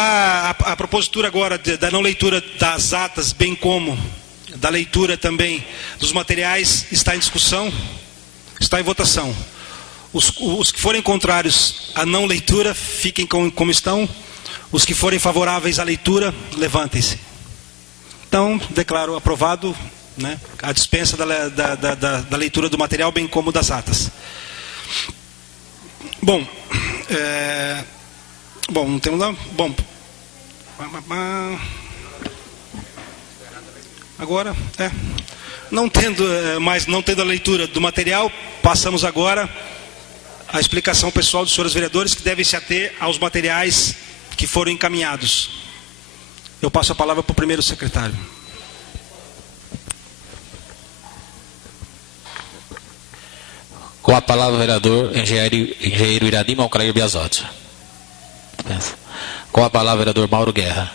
a propositura agora da não leitura das atas, bem como da leitura também dos materiais, está em discussão, está em votação. Os que forem contrários à não leitura, fiquem como estão. Os que forem favoráveis à leitura, levantem-se. Então, declaro aprovado, né, a dispensa da leitura do material, bem como das atas. Bom, não temos nada. Bom, agora, não tendo a leitura do material, passamos agora à explicação pessoal dos senhores vereadores, que devem se ater aos materiais que foram encaminhados. Eu passo a palavra para o primeiro secretário. Com a palavra o vereador engenheiro Irani Malcrair Biasotti. Com a palavra o vereador Mauro Guerra.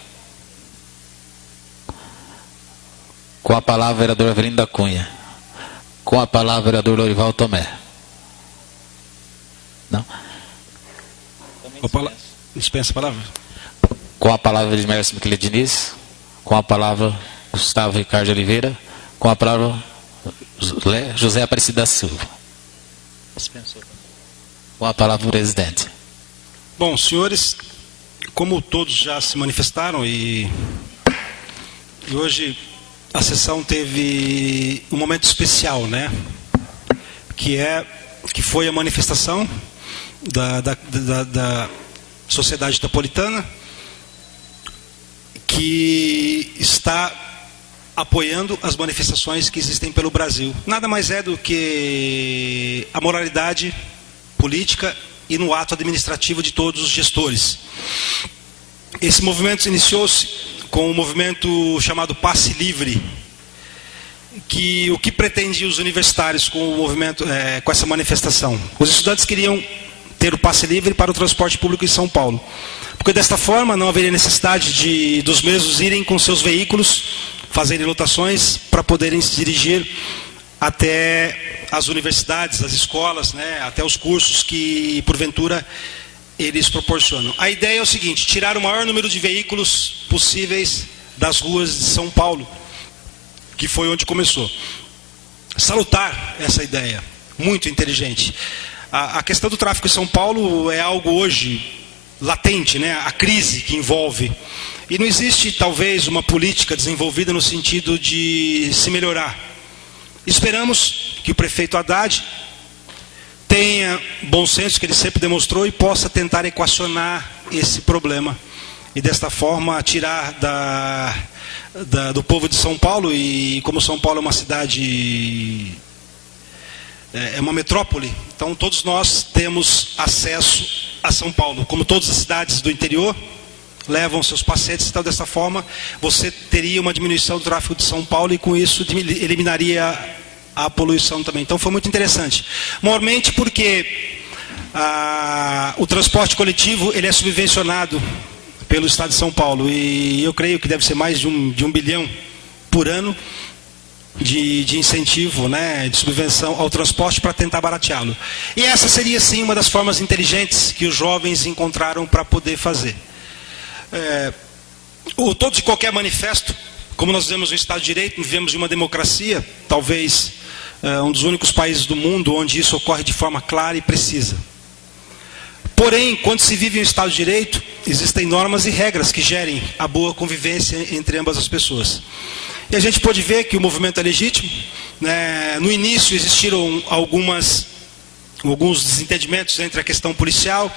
Com a palavra o vereador Avelino da Cunha. Com a palavra o vereador Lorival Tomé. Não? Dispensa a palavra. Com a palavra Edmércio Miquele Diniz. Com a palavra Gustavo Ricardo de Oliveira. Com a palavra José Aparecido da Silva. Dispensou. Com a palavra o presidente. Bom, senhores, como todos já se manifestaram e hoje a sessão teve um momento especial, né? Que foi a manifestação da Sociedade Itapolitana, que está apoiando as manifestações que existem pelo Brasil. Nada mais é do que a moralidade política e no ato administrativo de todos os gestores. Esse movimento iniciou-se com um movimento chamado Passe Livre, que o que pretendia os universitários com o movimento, com essa manifestação? Os estudantes queriam ter o passe livre para o transporte público em São Paulo, porque desta forma não haveria necessidade dos mesmos irem com seus veículos, fazerem lotações para poderem se dirigir até as universidades, as escolas, né, até os cursos que porventura eles proporcionam. A ideia é o seguinte: tirar o maior número de veículos possíveis das ruas de São Paulo, que foi onde começou. Salutar essa ideia, muito inteligente. A questão do tráfico em São Paulo é algo hoje latente, né? A crise que envolve. E não existe, talvez, uma política desenvolvida no sentido de se melhorar. Esperamos que o prefeito Haddad tenha bom senso, que ele sempre demonstrou, e possa tentar equacionar esse problema. E desta forma tirar do povo de São Paulo, e como São Paulo é uma cidade, é uma metrópole, então todos nós temos acesso a São Paulo, como todas as cidades do interior levam seus pacientes. Então dessa forma você teria uma diminuição do tráfego de São Paulo, e com isso eliminaria a poluição também. Então foi muito interessante, maiormente porque o transporte coletivo ele é subvencionado pelo Estado de São Paulo, e eu creio que deve ser mais de um bilhão por ano de incentivo, né, de subvenção ao transporte para tentar barateá-lo. E essa seria sim uma das formas inteligentes que os jovens encontraram para poder fazer. Todo e qualquer manifesto, como nós vivemos no Estado de Direito, vivemos em uma democracia, talvez um dos únicos países do mundo onde isso ocorre de forma clara e precisa. Porém, quando se vive em um Estado de Direito, existem normas e regras que gerem a boa convivência entre ambas as pessoas. E a gente pode ver que o movimento é legítimo, né? No início existiram alguns desentendimentos entre a questão policial,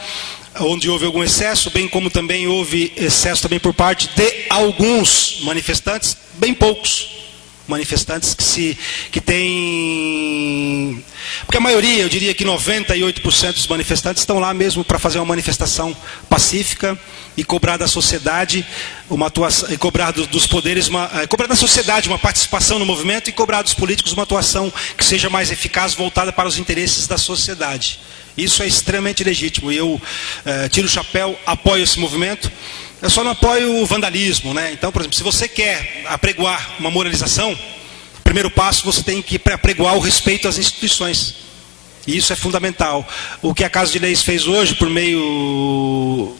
onde houve algum excesso, bem como também houve excesso também por parte de alguns manifestantes, bem poucos manifestantes que têm... Porque a maioria, eu diria que 98% dos manifestantes estão lá mesmo para fazer uma manifestação pacífica e cobrar da sociedade uma atuação, e cobrar dos poderes, cobrar da sociedade uma participação no movimento, e cobrar dos políticos uma atuação que seja mais eficaz, voltada para os interesses da sociedade. Isso é extremamente legítimo, e eu tiro o chapéu, apoio esse movimento. Eu só não apoio o vandalismo, né? Então, por exemplo, se você quer apregoar uma moralização, o primeiro passo você tem que apregoar o respeito às instituições. E isso é fundamental. O que a Casa de Leis fez hoje, por meio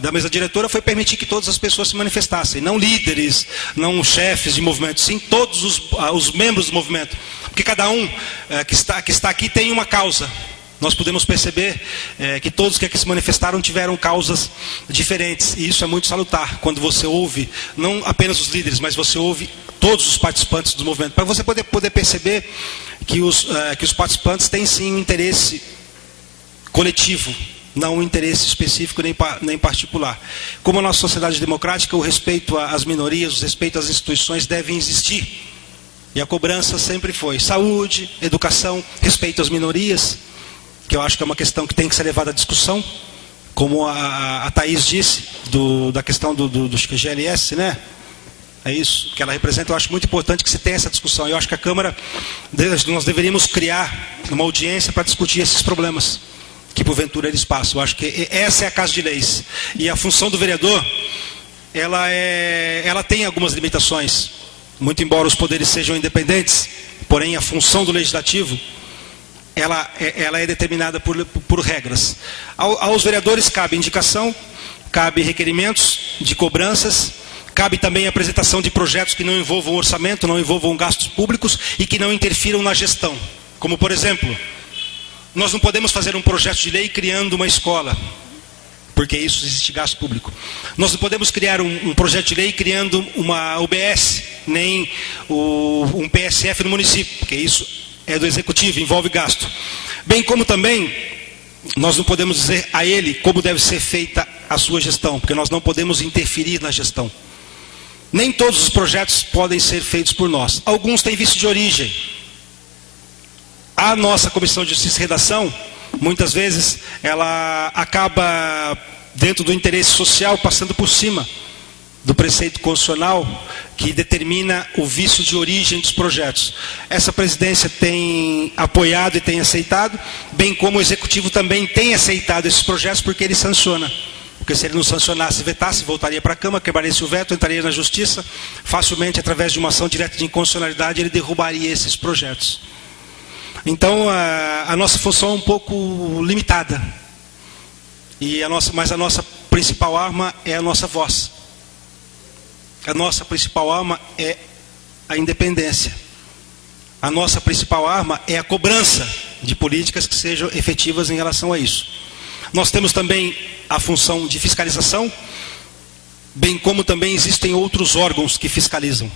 da mesa diretora foi permitir que todas as pessoas se manifestassem, não líderes, não chefes de movimento, sim todos os membros do movimento, porque cada um que está aqui tem uma causa. Nós podemos perceber que todos que aqui se manifestaram tiveram causas diferentes, e isso é muito salutar, quando você ouve, não apenas os líderes, mas você ouve todos os participantes do movimento, para você poder perceber que os participantes têm sim um interesse coletivo, não um interesse específico nem particular. Como a nossa sociedade democrática, o respeito às minorias, o respeito às instituições devem existir. E a cobrança sempre foi saúde, educação, respeito às minorias, que eu acho que é uma questão que tem que ser levada à discussão, como a Thaís disse, da questão do GLS, né? É isso que ela representa. Eu acho muito importante que se tenha essa discussão. Eu acho que a Câmara, nós deveríamos criar uma audiência para discutir esses problemas que porventura eles passam. Eu acho que essa é a Casa de Leis. E a função do vereador, ela tem algumas limitações. Muito embora os poderes sejam independentes, porém a função do legislativo, ela é determinada por regras. Aos vereadores cabe indicação, cabe requerimentos de cobranças, cabe também a apresentação de projetos que não envolvam orçamento, não envolvam gastos públicos e que não interfiram na gestão. Como, por exemplo, nós não podemos fazer um projeto de lei criando uma escola, porque isso existe gasto público. Nós não podemos criar um projeto de lei criando uma UBS, nem um PSF no município, porque isso é do executivo, envolve gasto. Bem como também, nós não podemos dizer a ele como deve ser feita a sua gestão, porque nós não podemos interferir na gestão. Nem todos os projetos podem ser feitos por nós. Alguns têm vício de origem. A nossa Comissão de Justiça e Redação, muitas vezes, ela acaba, dentro do interesse social, passando por cima do preceito constitucional que determina o vício de origem dos projetos. Essa presidência tem apoiado e tem aceitado, bem como o Executivo também tem aceitado esses projetos, porque ele sanciona. Porque se ele não sancionasse, vetasse, voltaria para a Câmara, quebraria o veto, entraria na Justiça, facilmente, através de uma ação direta de inconstitucionalidade, ele derrubaria esses projetos. Então, a nossa função é um pouco limitada. Mas a nossa principal arma é a nossa voz. A nossa principal arma é a independência. A nossa principal arma é a cobrança de políticas que sejam efetivas em relação a isso. Nós temos também a função de fiscalização, bem como também existem outros órgãos que fiscalizam.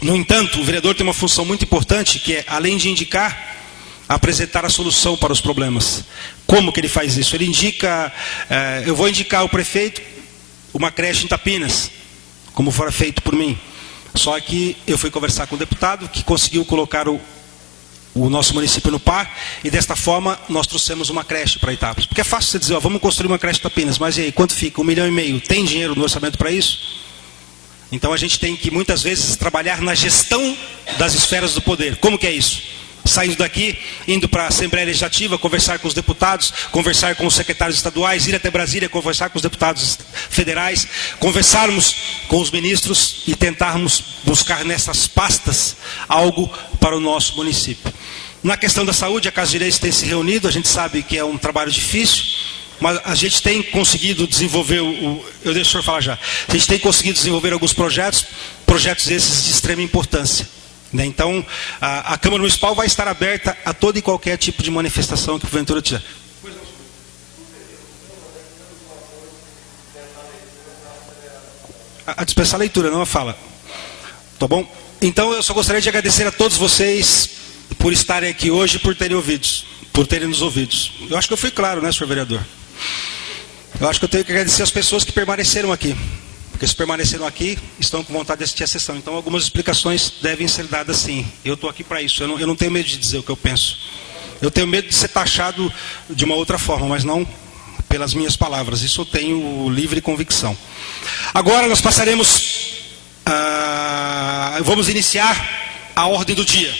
No entanto, o vereador tem uma função muito importante, que é, além de indicar, apresentar a solução para os problemas. Como que ele faz isso? Ele indica, eu vou indicar ao prefeito uma creche em Tapinas, como fora feito por mim. Só que eu fui conversar com o deputado, que conseguiu colocar o nosso município no par, e desta forma nós trouxemos uma creche para Itápolis. Porque é fácil você dizer, ó, vamos construir uma creche em Tapinas, mas e aí, quanto fica? 1,5 milhão? Tem dinheiro no orçamento para isso? Então a gente tem que muitas vezes trabalhar na gestão das esferas do poder. Como que é isso? Saindo daqui, indo para a Assembleia Legislativa, conversar com os deputados, conversar com os secretários estaduais, ir até Brasília, conversar com os deputados federais, conversarmos com os ministros e tentarmos buscar nessas pastas algo para o nosso município. Na questão da saúde, a Casa de Leis tem se reunido, a gente sabe que é um trabalho difícil, mas a gente tem conseguido desenvolver, eu deixo o senhor falar já, a gente tem conseguido desenvolver alguns projetos esses de extrema importância. Então, a Câmara Municipal vai estar aberta a todo e qualquer tipo de manifestação que porventura tiver. A dispensar a leitura, não a fala. Tá bom? Então, eu só gostaria de agradecer a todos vocês por estarem aqui hoje e por terem nos ouvidos. Eu acho que eu fui claro, né, senhor vereador? Eu acho que eu tenho que agradecer as pessoas que permaneceram aqui. Porque se permaneceram aqui, estão com vontade de assistir a sessão. Então, algumas explicações devem ser dadas sim. Eu estou aqui para isso. Eu não tenho medo de dizer o que eu penso. Eu tenho medo de ser taxado de uma outra forma, mas não pelas minhas palavras. Isso eu tenho livre convicção. Agora nós passaremos... vamos iniciar a ordem do dia.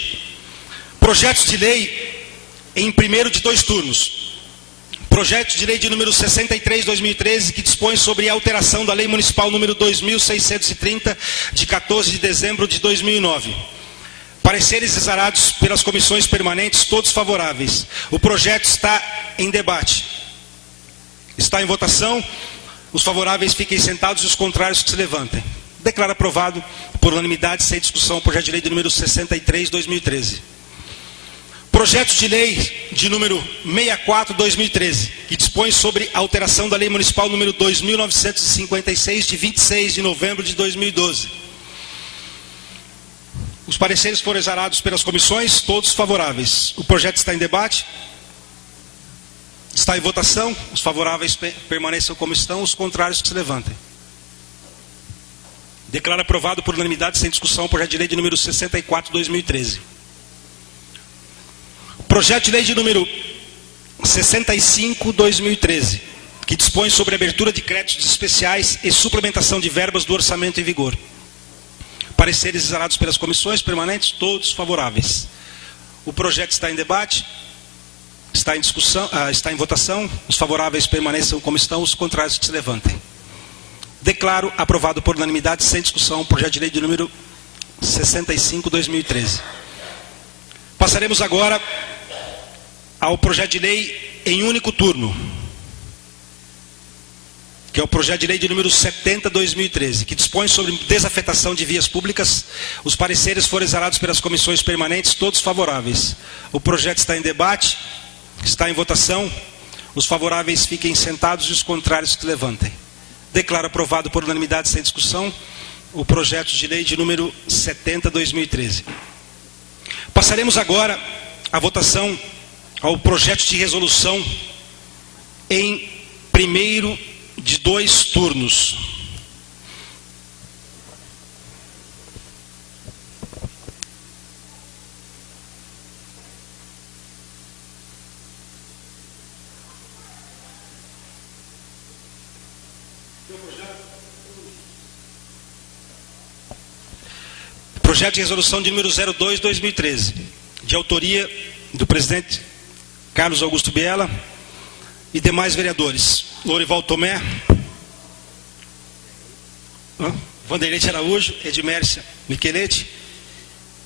Projetos de lei em primeiro de 2 turnos. Projeto de lei de número 63/2013, que dispõe sobre a alteração da lei municipal número 2.630, de 14 de dezembro de 2009. Pareceres exarados pelas comissões permanentes, todos favoráveis. O projeto está em debate. Está em votação. Os favoráveis fiquem sentados e os contrários que se levantem. Declaro aprovado por unanimidade, sem discussão, o projeto de lei de número 63/2013. Projeto de lei de número 64/2013, que dispõe sobre a alteração da Lei Municipal número 2.956, de 26 de novembro de 2012. Os pareceres foram exarados pelas comissões, todos favoráveis. O projeto está em debate. Está em votação. Os favoráveis permaneçam como estão, os contrários que se levantem. Declaro aprovado por unanimidade, sem discussão, o projeto de lei de número 64/2013. Projeto de lei de número 65/2013, que dispõe sobre a abertura de créditos especiais e suplementação de verbas do orçamento em vigor. Pareceres exarados pelas comissões permanentes, todos favoráveis. O projeto está em debate, está em discussão, está em votação. Os favoráveis permaneçam como estão, os contrários que se levantem. Declaro aprovado por unanimidade, sem discussão, o projeto de lei de número 65/2013. Passaremos agora ao projeto de lei em único turno, que é o projeto de lei de número 70/2013, que dispõe sobre desafetação de vias públicas. Os pareceres foram exarados pelas comissões permanentes, todos favoráveis. O projeto está em debate, está em votação. Os favoráveis fiquem sentados e os contrários que levantem. Declaro aprovado por unanimidade, sem discussão, o projeto de lei de número 70/2013. Passaremos agora à votação ao projeto de resolução em primeiro de 2 turnos. Projeto de resolução de número 02/2013, de autoria do presidente Carlos Augusto Biela e demais vereadores: Lorival Tomé, Vanderlei Araújo, Edmércia Micheletti,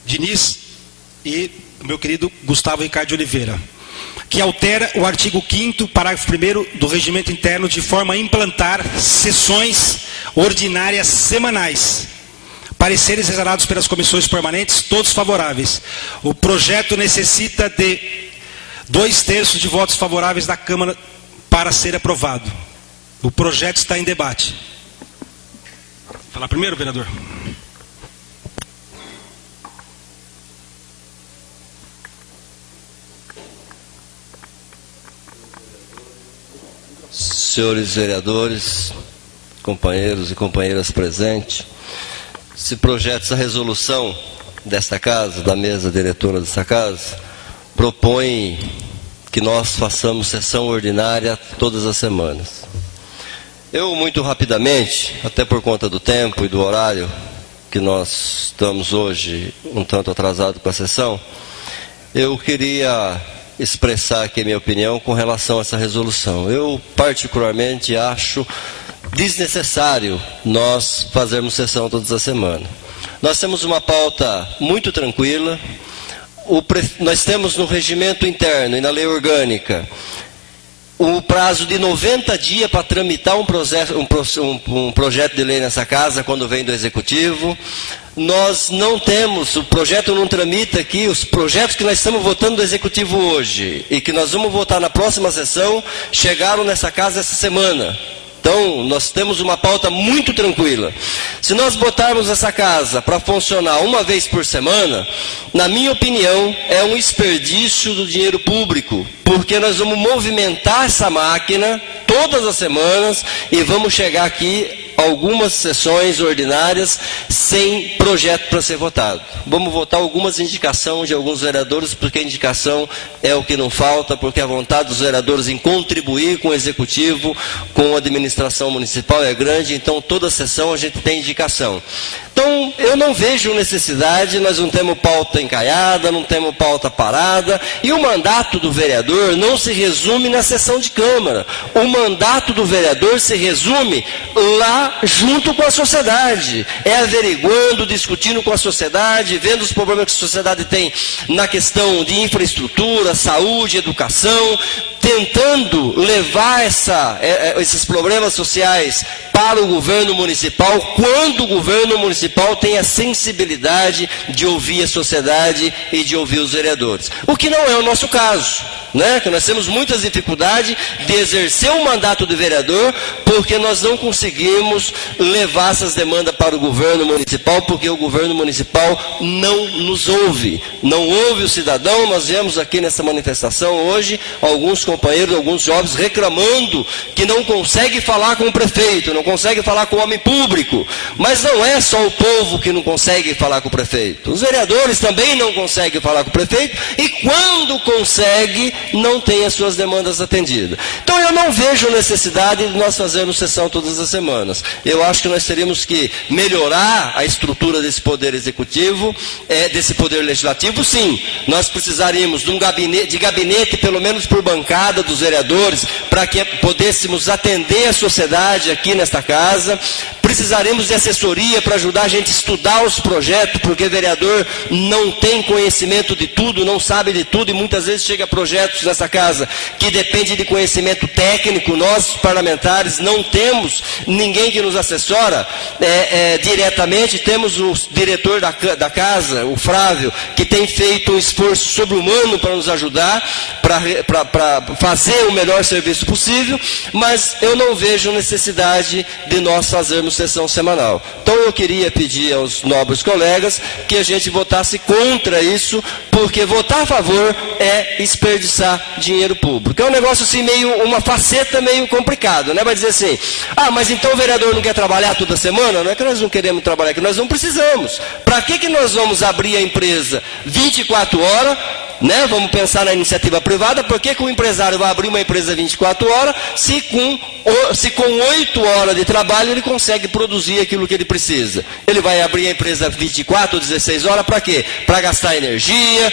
Diniz e meu querido Gustavo Ricardo de Oliveira, que altera o artigo 5º, parágrafo 1º do regimento interno, de forma a implantar sessões ordinárias semanais. Pareceres exarados pelas comissões permanentes, todos favoráveis. O projeto necessita de 2/3 de votos favoráveis da Câmara para ser aprovado. O projeto está em debate. Vou falar primeiro, vereador. Senhores vereadores, companheiros e companheiras presentes, esse projeto, essa resolução desta casa, da mesa diretora desta casa, propõe que nós façamos sessão ordinária todas as semanas. Eu, muito rapidamente, até por conta do tempo e do horário, que nós estamos hoje um tanto atrasado com a sessão, eu queria expressar aqui a minha opinião com relação a essa resolução. Eu, particularmente, acho desnecessário nós fazermos sessão todas as semanas. Nós temos uma pauta muito tranquila. Nós temos no regimento interno e na lei orgânica o prazo de 90 dias para tramitar um projeto de lei nessa casa quando vem do Executivo. Nós não temos, o projeto não tramita aqui, os projetos que nós estamos votando do Executivo hoje e que nós vamos votar na próxima sessão, chegaram nessa casa essa semana. Então, nós temos uma pauta muito tranquila. Se nós botarmos essa casa para funcionar uma vez por semana, na minha opinião, é um desperdício do dinheiro público, porque nós vamos movimentar essa máquina todas as semanas e vamos chegar aqui algumas sessões ordinárias sem projeto para ser votado. Vamos votar algumas indicações de alguns vereadores, porque a indicação é o que não falta, porque a vontade dos vereadores em contribuir com o Executivo, com a administração municipal é grande, então toda sessão a gente tem indicação. Então, eu não vejo necessidade, nós não temos pauta encaiada, não temos pauta parada, e o mandato do vereador não se resume na sessão de Câmara. O mandato do vereador se resume lá junto com a sociedade. É averiguando, discutindo com a sociedade, vendo os problemas que a sociedade tem na questão de infraestrutura, saúde, educação, tentando levar esses problemas sociais para o governo municipal, quando o governo municipal tem a sensibilidade de ouvir a sociedade e de ouvir os vereadores. O que não é o nosso caso, né? Que nós temos muitas dificuldades de exercer o mandato do vereador, porque nós não conseguimos levar essas demandas para o governo municipal, porque o governo municipal não nos ouve, não ouve o cidadão. Nós vemos aqui nessa manifestação hoje alguns companheiros, alguns jovens reclamando que não consegue falar com o prefeito, não consegue falar com o homem público. Mas não é só o povo que não consegue falar com o prefeito. Os vereadores também não conseguem falar com o prefeito, e quando consegue, não tem as suas demandas atendidas. Então eu não vejo necessidade de nós fazermos sessão todas as semanas. Eu acho que nós teríamos que melhorar a estrutura desse poder executivo, desse poder legislativo, sim. Nós precisaríamos de um gabinete, pelo menos por bancada dos vereadores, para que pudéssemos atender a sociedade aqui nesta casa. Precisaríamos de assessoria para ajudar a gente a estudar os projetos, porque vereador não tem conhecimento de tudo, não sabe de tudo, e muitas vezes chega projetos nessa casa que depende de conhecimento técnico. Nós, parlamentares, não temos ninguém que nos assessora diretamente. Temos o diretor da casa, o Flávio, que tem feito um esforço sobre-humano para nos ajudar, para fazer o melhor serviço possível, mas eu não vejo necessidade de nós fazermos sessão semanal. Então eu queria pedir aos nobres colegas que a gente votasse contra isso, porque votar a favor é desperdiçar dinheiro público. É um negócio assim, uma faceta meio complicado, né? Vai dizer assim, mas então o vereador não quer trabalhar toda semana? Não é que nós não queremos trabalhar, é que nós não precisamos. Para que nós vamos abrir a empresa 24 horas, né? Vamos pensar na iniciativa privada. Por que o empresário vai abrir uma empresa 24 horas, se com 8 horas de trabalho ele consegue produzir aquilo que ele precisa? Ele vai abrir a empresa 24 ou 16 horas para quê? Para gastar energia,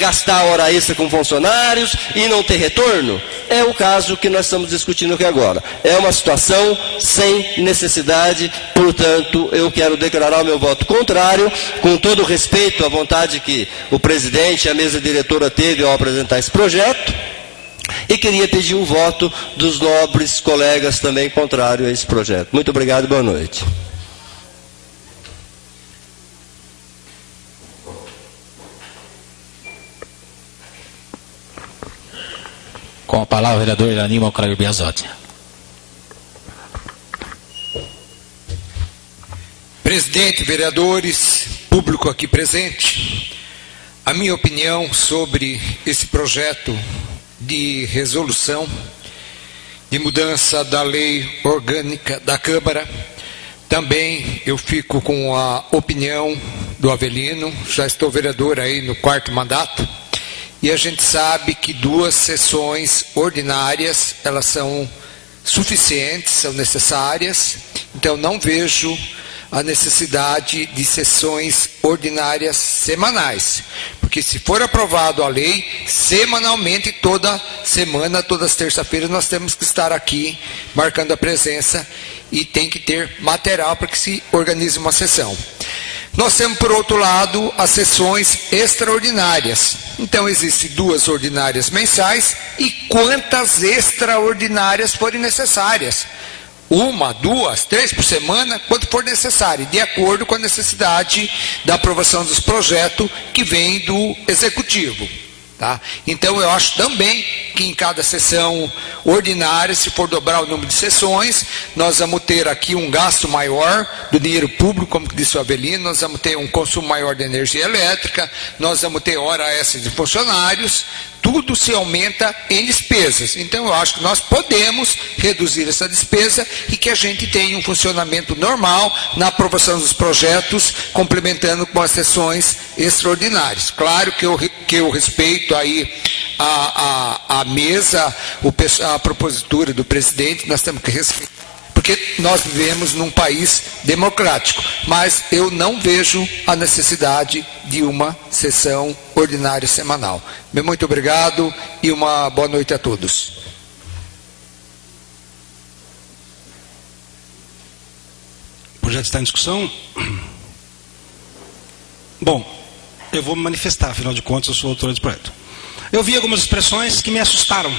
gastar hora extra com funcionários e não ter retorno? É o caso que nós estamos discutindo aqui agora. É uma situação sem necessidade, portanto, eu quero declarar o meu voto contrário, com todo o respeito à vontade que o presidente e a mesa diretora teve ao apresentar esse projeto, e queria pedir um voto dos nobres colegas também contrário a esse projeto. Muito obrigado e boa noite. Com a palavra, o vereador Aníbal Clair Biasotti. Presidente, vereadores, público aqui presente, a minha opinião sobre esse projeto de resolução de mudança da lei orgânica da Câmara, também eu fico com a opinião do Avelino. Já estou vereador aí no 4º mandato, e a gente sabe que 2 sessões ordinárias, elas são suficientes, são necessárias. Então não vejo a necessidade de sessões ordinárias semanais, porque se for aprovado a lei, semanalmente, toda semana, todas as terças-feiras, nós temos que estar aqui marcando a presença, e tem que ter material para que se organize uma sessão. Nós temos, por outro lado, as sessões extraordinárias. Então, existem 2 ordinárias mensais e quantas extraordinárias forem necessárias. 1, 2, 3 por semana, quanto for necessário, de acordo com a necessidade da aprovação dos projetos que vem do Executivo. Tá? Então, eu acho também que em cada sessão ordinária, se for dobrar o número de sessões, nós vamos ter aqui um gasto maior do dinheiro público, como disse o Avelino, nós vamos ter um consumo maior de energia elétrica, nós vamos ter hora extra de funcionários, tudo se aumenta em despesas. Então, eu acho que nós podemos reduzir essa despesa e que a gente tenha um funcionamento normal na aprovação dos projetos, complementando com as sessões extraordinárias. Claro que eu respeito aí a mesa, a propositura do presidente, nós temos que respeitar, porque nós vivemos num país democrático, mas eu não vejo a necessidade de uma sessão ordinária semanal. Muito obrigado e uma boa noite a todos. O projeto está em discussão? Bom, eu vou me manifestar, afinal de contas eu sou autor desse projeto. Eu vi algumas expressões que me assustaram.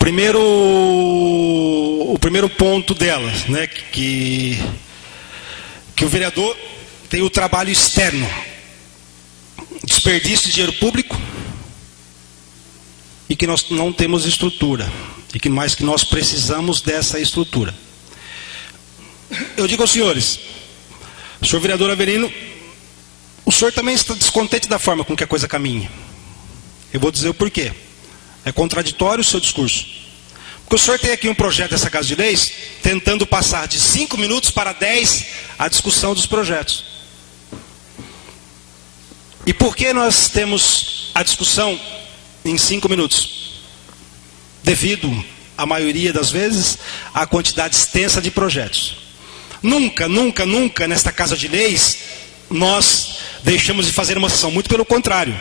O primeiro ponto delas, né, que o vereador tem o trabalho externo, desperdício de dinheiro público, e que nós não temos estrutura, e que mais que nós precisamos dessa estrutura. Eu digo aos senhores, senhor vereador Avelino, o senhor também está descontente da forma com que a coisa caminha. Eu vou dizer o porquê. É contraditório o seu discurso. Porque o senhor tem aqui um projeto dessa Casa de Leis, tentando passar de 5 minutos para 10 a discussão dos projetos. E por que nós temos a discussão em 5 minutos? Devido, a maioria das vezes, à quantidade extensa de projetos. Nunca, nunca, nunca, nesta Casa de Leis, nós deixamos de fazer uma sessão. Muito pelo contrário.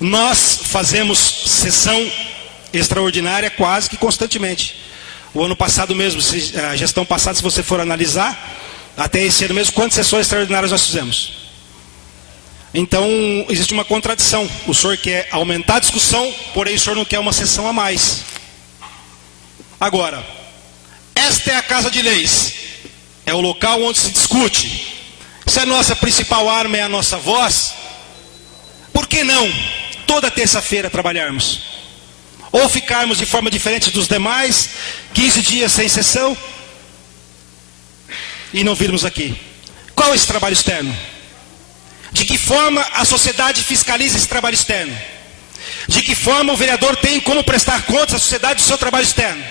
Nós fazemos sessão extraordinária quase que constantemente. O ano passado mesmo, a gestão passada, se você for analisar, até esse ano mesmo, quantas sessões extraordinárias nós fizemos? Então, existe uma contradição. O senhor quer aumentar a discussão, porém o senhor não quer uma sessão a mais. Agora, esta é a Casa de Leis. É o local onde se discute. Se a nossa principal arma é a nossa voz, por que não toda terça-feira trabalharmos? Ou ficarmos de forma diferente dos demais, 15 dias sem sessão, e não virmos aqui? Qual é esse trabalho externo? De que forma a sociedade fiscaliza esse trabalho externo? De que forma o vereador tem como prestar contas à sociedade do seu trabalho externo?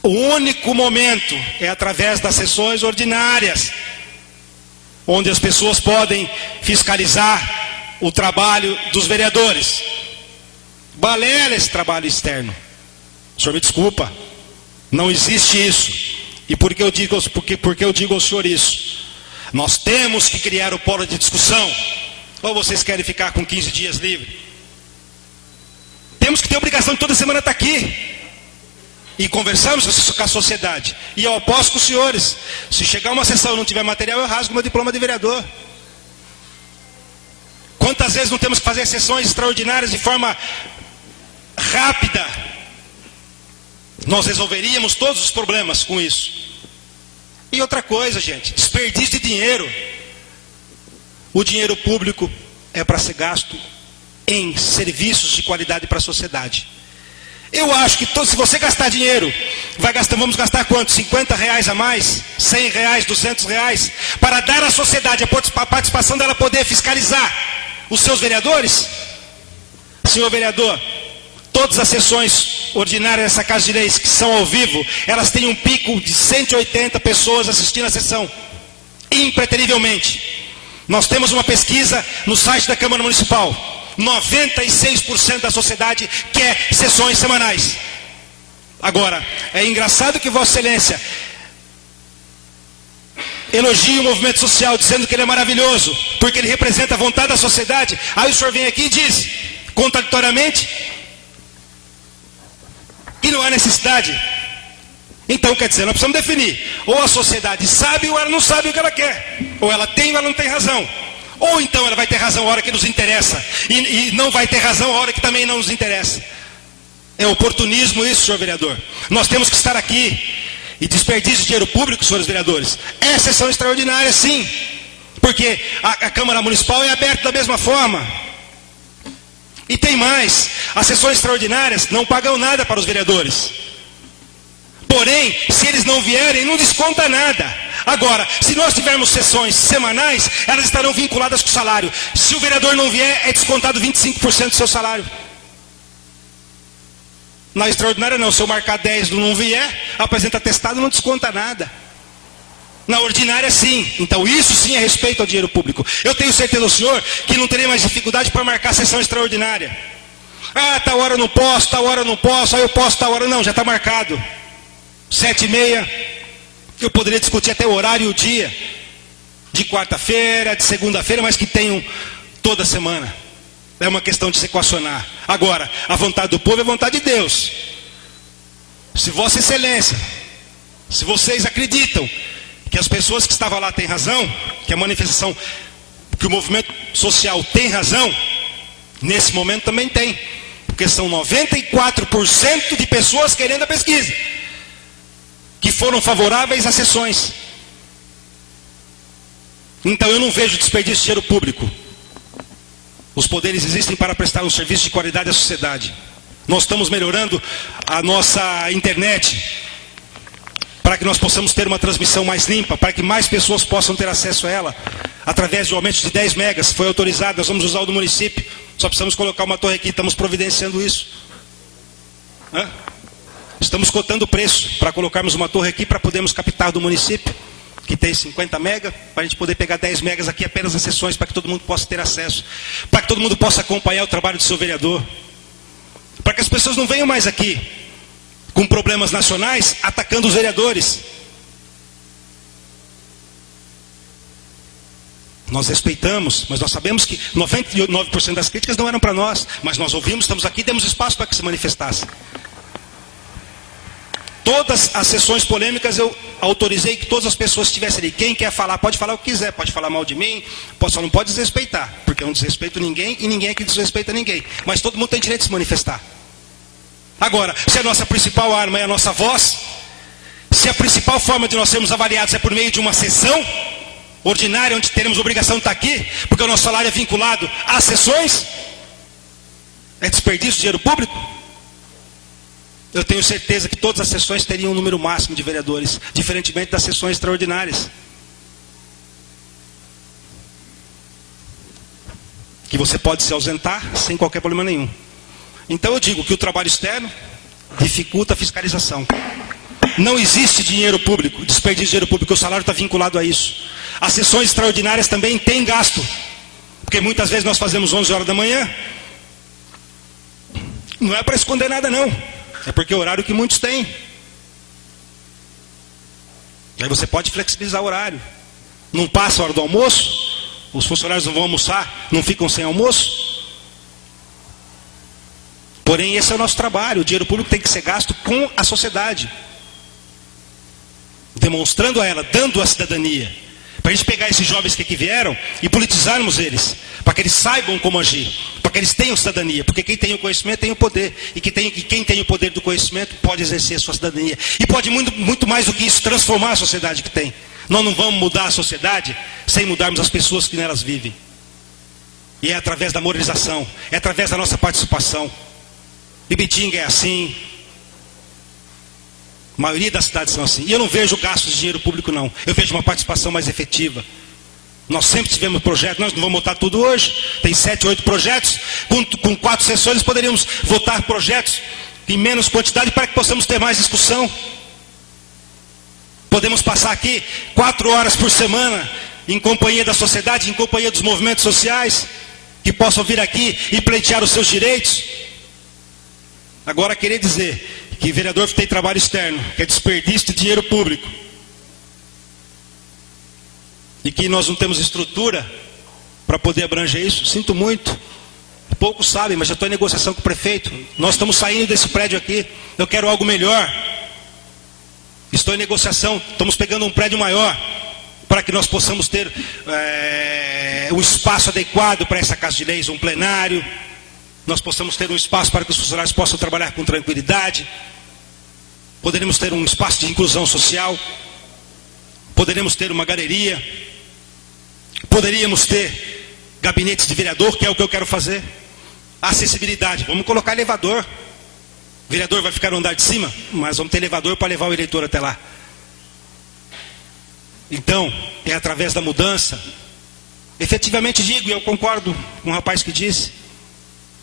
O único momento é através das sessões ordinárias, onde as pessoas podem fiscalizar o trabalho dos vereadores. Balela esse trabalho externo. O senhor me desculpa, não existe isso. E por que eu digo ao senhor isso? Nós temos que criar o polo de discussão. Ou vocês querem ficar com 15 dias livre? Temos que ter a obrigação de toda semana estar aqui e conversarmos com a sociedade. E eu aposto com os senhores, se chegar uma sessão e não tiver material, eu rasgo meu diploma de vereador. Quantas vezes não temos que fazer sessões extraordinárias de forma rápida? Nós resolveríamos todos os problemas com isso. E outra coisa, gente, desperdício de dinheiro. O dinheiro público é para ser gasto em serviços de qualidade para a sociedade. Eu acho que se você gastar dinheiro, vamos gastar quanto? 50 reais a mais? 100 reais, 200 reais? Para dar à sociedade a participação dela poder fiscalizar os seus vereadores? Senhor vereador, todas as sessões ordinárias dessa Casa de Leis, que são ao vivo, elas têm um pico de 180 pessoas assistindo a sessão, impreterivelmente. Nós temos uma pesquisa no site da Câmara Municipal. 96% da sociedade quer sessões semanais. Agora, é engraçado que Vossa Excelência elogia o movimento social, dizendo que ele é maravilhoso, porque ele representa a vontade da sociedade. Aí o senhor vem aqui e diz, contraditoriamente, que não há necessidade. Então, quer dizer, nós precisamos definir. Ou a sociedade sabe ou ela não sabe o que ela quer. Ou ela tem ou ela não tem razão. Ou então ela vai ter razão a hora que nos interessa. E não vai ter razão a hora que também não nos interessa. É oportunismo isso, senhor vereador. Nós temos que estar aqui. E desperdício de dinheiro público, senhores vereadores, é sessão extraordinária, sim. Porque a Câmara Municipal é aberta da mesma forma. E tem mais. As sessões extraordinárias não pagam nada para os vereadores. Porém, se eles não vierem, não desconta nada. Agora, se nós tivermos sessões semanais, elas estarão vinculadas com o salário. Se o vereador não vier, é descontado 25% do seu salário. Na extraordinária não, se eu marcar 10 do não vier, apresenta atestado, não desconta nada. Na ordinária sim, então isso sim é respeito ao dinheiro público. Eu tenho certeza do senhor que não terei mais dificuldade para marcar sessão extraordinária. Ah, tal hora eu não posso, tal hora eu não posso, aí eu posso, tal hora não, já está marcado. 7h30, eu poderia discutir até o horário e o dia, de quarta-feira, de segunda-feira, mas que tenham toda semana. É uma questão de se equacionar. Agora, a vontade do povo é a vontade de Deus. Se Vossa Excelência, se vocês acreditam que as pessoas que estavam lá têm razão, que a manifestação, que o movimento social tem razão, nesse momento também tem. Porque são 94% de pessoas querendo a pesquisa, que foram favoráveis às sessões. Então eu não vejo desperdício de dinheiro público. Os poderes existem para prestar um serviço de qualidade à sociedade. Nós estamos melhorando a nossa internet, para que nós possamos ter uma transmissão mais limpa, para que mais pessoas possam ter acesso a ela, através de um aumento de 10 megas, foi autorizado, nós vamos usar o do município, só precisamos colocar uma torre aqui, estamos providenciando isso. Estamos cotando o preço para colocarmos uma torre aqui, para podermos captar do município, que tem 50 megas, para a gente poder pegar 10 megas aqui apenas nas sessões, para que todo mundo possa ter acesso, para que todo mundo possa acompanhar o trabalho do seu vereador, para que as pessoas não venham mais aqui com problemas nacionais, atacando os vereadores. Nós respeitamos, mas nós sabemos que 99% das críticas não eram para nós, mas nós ouvimos, estamos aqui, demos espaço para que se manifestasse. Todas as sessões polêmicas eu autorizei que todas as pessoas estivessem ali. Quem quer falar, pode falar o que quiser, pode falar mal de mim, só não pode desrespeitar, porque eu não desrespeito ninguém e ninguém aqui desrespeita ninguém. Mas todo mundo tem direito de se manifestar. Agora, se a nossa principal arma é a nossa voz, se a principal forma de nós sermos avaliados é por meio de uma sessão ordinária, onde teremos obrigação de estar aqui, porque o nosso salário é vinculado às sessões, é desperdício de dinheiro público? Eu tenho certeza que todas as sessões teriam um número máximo de vereadores, diferentemente das sessões extraordinárias, que você pode se ausentar sem qualquer problema nenhum. Então eu digo que o trabalho externo dificulta a fiscalização. Não existe dinheiro público, desperdício de dinheiro público, o salário está vinculado a isso. As sessões extraordinárias também têm gasto, porque muitas vezes nós fazemos 11 horas da manhã. Não é para esconder nada não, é porque é o horário que muitos têm. Aí você pode flexibilizar o horário. Não passa a hora do almoço, os funcionários não vão almoçar, não ficam sem almoço. Porém, esse é o nosso trabalho. O dinheiro público tem que ser gasto com a sociedade, demonstrando a ela, dando a cidadania. Para a gente pegar esses jovens que aqui vieram e politizarmos eles, para que eles saibam como agir, para que eles tenham cidadania, porque quem tem o conhecimento tem o poder, e quem tem o poder do conhecimento pode exercer a sua cidadania, e pode muito mais do que isso, transformar a sociedade que tem. Nós não vamos mudar a sociedade sem mudarmos as pessoas que nelas vivem, e é através da moralização, é através da nossa participação. Ibitinga é assim, a maioria das cidades são assim. E eu não vejo gastos de dinheiro público não, eu vejo uma participação mais efetiva. Nós sempre tivemos projetos, nós não vamos votar tudo hoje, tem 7, 8 projetos, com 4 sessões poderíamos votar projetos em menos quantidade para que possamos ter mais discussão. Podemos passar aqui 4 horas por semana em companhia da sociedade, em companhia dos movimentos sociais, que possam vir aqui e pleitear os seus direitos. Agora, querer dizer que vereador tem trabalho externo, que é desperdício de dinheiro público, e que nós não temos estrutura para poder abranger isso, sinto muito. Poucos sabem, mas já estou em negociação com o prefeito. Nós estamos saindo desse prédio aqui, eu quero algo melhor. Estou em negociação, estamos pegando um prédio maior, para que nós possamos ter um espaço adequado para essa casa de leis, um plenário. Nós possamos ter um espaço para que os funcionários possam trabalhar com tranquilidade. Poderemos ter um espaço de inclusão social. Poderemos ter uma galeria. Poderíamos ter gabinetes de vereador, que é o que eu quero fazer. Acessibilidade, vamos colocar elevador. O vereador vai ficar no andar de cima, mas vamos ter elevador para levar o eleitor até lá. Então, é através da mudança. Efetivamente digo, e eu concordo com o rapaz que disse,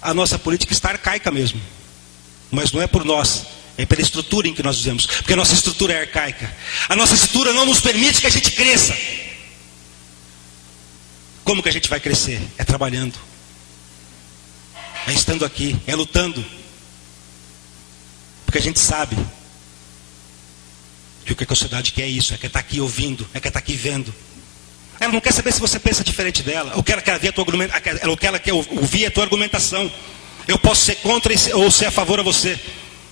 a nossa política está arcaica mesmo. Mas não é por nós, é pela estrutura em que nós vivemos. Porque a nossa estrutura é arcaica. A nossa estrutura não nos permite que a gente cresça. Como que a gente vai crescer? É trabalhando. É estando aqui, é lutando. Porque a gente sabe E o que a sociedade quer é isso, quer estar aqui ouvindo, quer estar aqui vendo. Ela não quer saber se você pensa diferente dela, ou quer ver a tua argumentação, ou ela quer ouvir a tua argumentação. Eu posso ser contra ou ser a favor a você,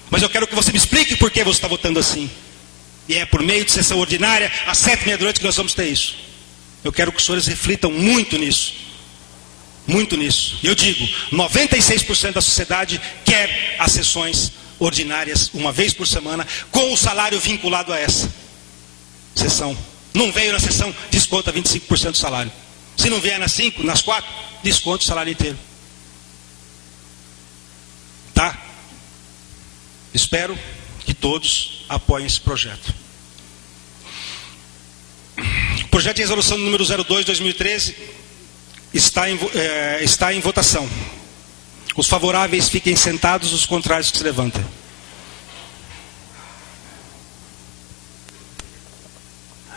mas eu quero que você me explique por que você está votando assim. E é por meio de sessão ordinária, às 7h30 da noite, que nós vamos ter isso. Eu quero que os senhores reflitam muito nisso. Muito nisso. E eu digo, 96% da sociedade quer as sessões ordinárias, uma vez por semana, com o salário vinculado a essa sessão. Não veio na sessão, desconta 25% do salário. Se não vier nas 5, nas 4, desconta o salário inteiro. Tá? Espero que todos apoiem esse projeto. O projeto de resolução número 02/2013 está em votação. Os favoráveis fiquem sentados, os contrários que se levantem.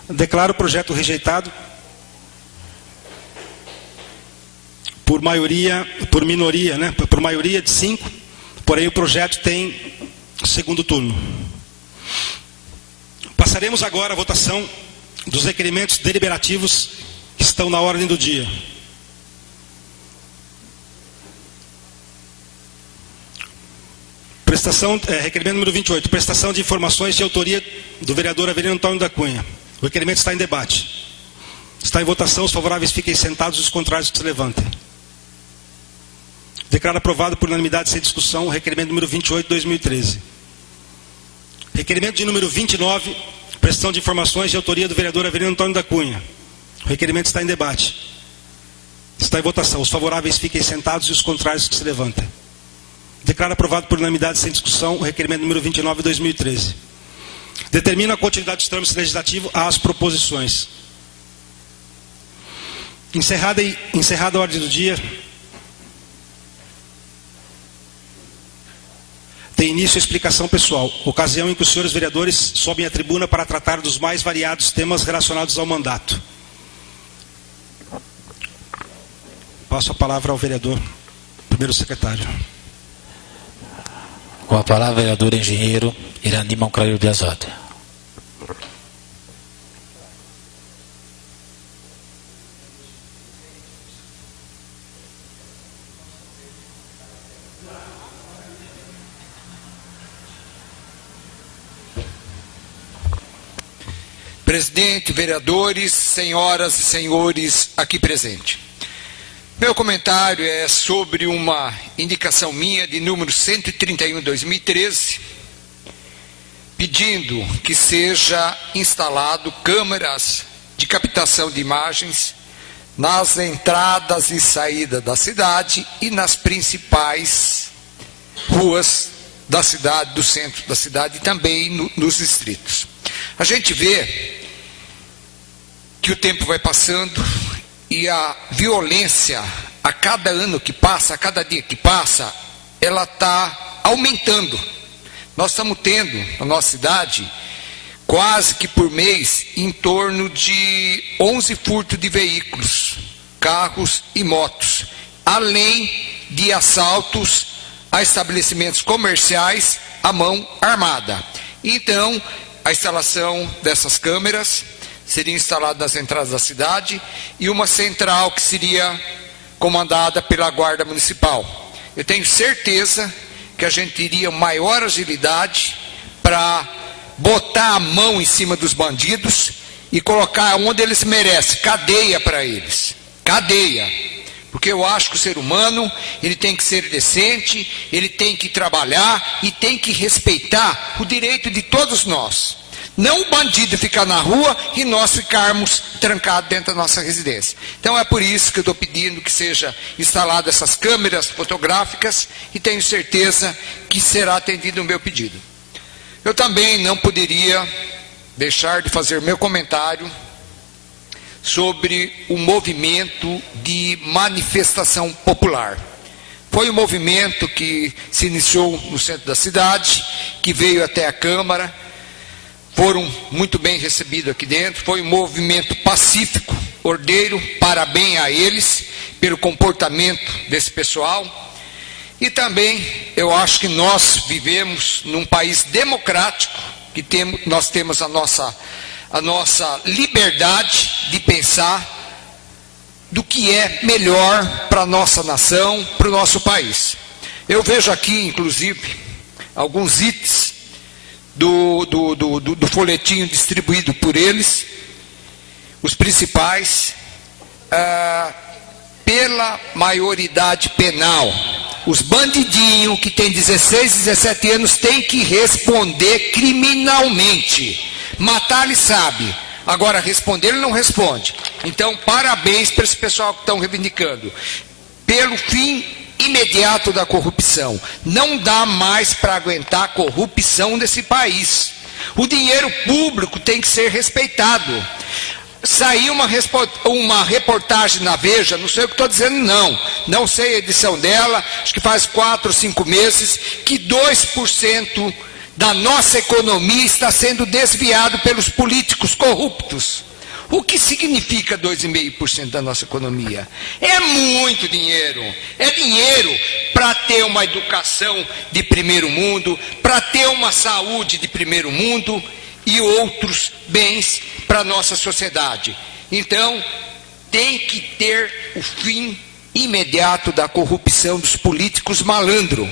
Declaro o projeto rejeitado por minoria, né? Por maioria de 5, porém o projeto tem segundo turno. Passaremos agora à votação dos requerimentos deliberativos que estão na ordem do dia. Requerimento número 28, prestação de informações de autoria do vereador Avelino Antônio da Cunha. O requerimento está em debate. Está em votação, os favoráveis fiquem sentados, os contrários que se levantem. Declaro aprovado por unanimidade sem discussão o requerimento número 28/2013. Requerimento de número 29, prestação de informações de autoria do vereador Avelino Antônio da Cunha. O requerimento está em debate. Está em votação, os favoráveis fiquem sentados e os contrários que se levantem. Declaro aprovado por unanimidade sem discussão o requerimento número 29/2013. Determina a continuidade dos trâmites legislativos às proposições. Encerrada a ordem do dia, tem início a explicação pessoal, ocasião em que os senhores vereadores sobem à tribuna para tratar dos mais variados temas relacionados ao mandato. Passo a palavra ao vereador, primeiro secretário. Com a palavra, vereador engenheiro Irani Moncaio de Azote. Presidente, vereadores, senhoras e senhores aqui presentes. Meu comentário é sobre uma indicação minha de número 131/2013, pedindo que seja instalado câmeras de captação de imagens nas entradas e saídas da cidade e nas principais ruas da cidade, do centro da cidade e também nos distritos. A gente vê que o tempo vai passando e a violência, a cada ano que passa, a cada dia que passa, ela está aumentando. Nós estamos tendo, na nossa cidade, quase que por mês, em torno de 11 furtos de veículos, carros e motos, além de assaltos a estabelecimentos comerciais à mão armada. Então, a instalação dessas câmeras seria instalada nas entradas da cidade e uma central que seria comandada pela Guarda Municipal. Eu tenho certeza que a gente teria maior agilidade para botar a mão em cima dos bandidos e colocar onde eles merecem, cadeia para eles, cadeia. Porque eu acho que o ser humano, ele tem que ser decente, ele tem que trabalhar e tem que respeitar o direito de todos nós. Não o bandido ficar na rua e nós ficarmos trancados dentro da nossa residência. Então é por isso que eu estou pedindo que seja instalado essas câmeras fotográficas e tenho certeza que será atendido o meu pedido. Eu também não poderia deixar de fazer meu comentário sobre o movimento de manifestação popular. Foi um movimento que se iniciou no centro da cidade, que veio até a Câmara, foram muito bem recebidos aqui dentro, foi um movimento pacífico, ordeiro, parabéns a eles pelo comportamento desse pessoal. E também eu acho que nós vivemos num país democrático que nós temos a nossa liberdade de pensar do que é melhor para a nossa nação, para o nosso país. Eu vejo aqui, inclusive, alguns itens do folhetinho distribuído por eles, os principais, pela maioridade penal. Os bandidinhos que têm 16, 17 anos têm que responder criminalmente. Matar ele sabe, agora responder ele não responde. Então, parabéns para esse pessoal que estão reivindicando. Pelo fim imediato da corrupção. Não dá mais para aguentar a corrupção nesse país. O dinheiro público tem que ser respeitado. Saiu uma reportagem na Veja, não sei o que estou dizendo não sei a edição dela, acho que faz 4 ou 5 meses, que 2% da nossa economia está sendo desviado pelos políticos corruptos. O que significa 2,5% da nossa economia? É muito dinheiro. É dinheiro para ter uma educação de primeiro mundo, para ter uma saúde de primeiro mundo e outros bens para a nossa sociedade. Então, tem que ter o fim imediato da corrupção dos políticos malandro.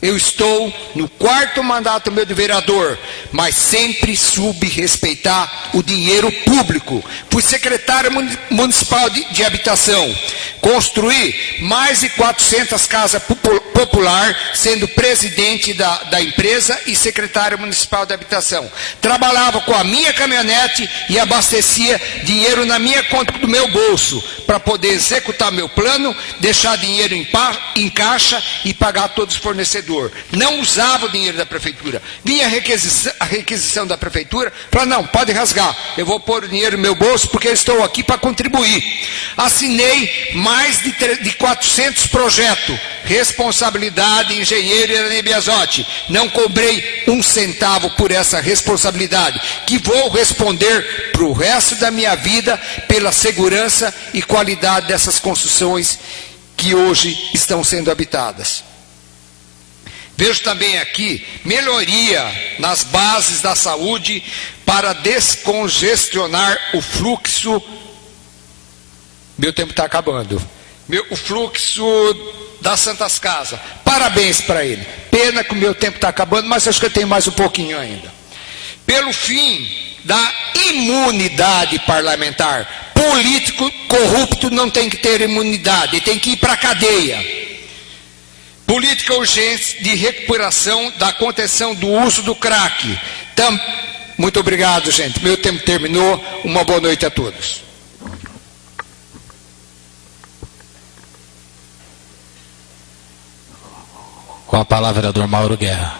Eu estou no 4º mandato meu de vereador, mas sempre soube respeitar o dinheiro público. Fui secretário municipal de habitação. Construí mais de 400 casas popular, sendo presidente da empresa e secretário municipal de habitação. Trabalhava com a minha caminhonete e abastecia dinheiro na minha conta do meu bolso, para poder executar meu plano, deixar dinheiro em caixa e pagar todos os fornecedores. Não usava o dinheiro da prefeitura. Vinha a requisição da prefeitura, falava, não, pode rasgar, eu vou pôr o dinheiro no meu bolso porque eu estou aqui para contribuir. Assinei mais de 400 projetos, responsabilidade engenheiro Irani Biasotti. Não cobrei 1 centavo por essa responsabilidade, que vou responder para o resto da minha vida pela segurança e qualidade dessas construções que hoje estão sendo habitadas. Vejo também aqui melhoria nas bases da saúde para descongestionar o fluxo. Meu tempo está acabando. O fluxo das Santas Casas. Parabéns para ele. Pena que o meu tempo está acabando, mas acho que eu tenho mais um pouquinho ainda. Pelo fim da imunidade parlamentar. Político corrupto não tem que ter imunidade, tem que ir para a cadeia. Política urgente de recuperação da contenção do uso do crack. Muito obrigado, gente. Meu tempo terminou. Uma boa noite a todos. Com a palavra, vereador Mauro Guerra.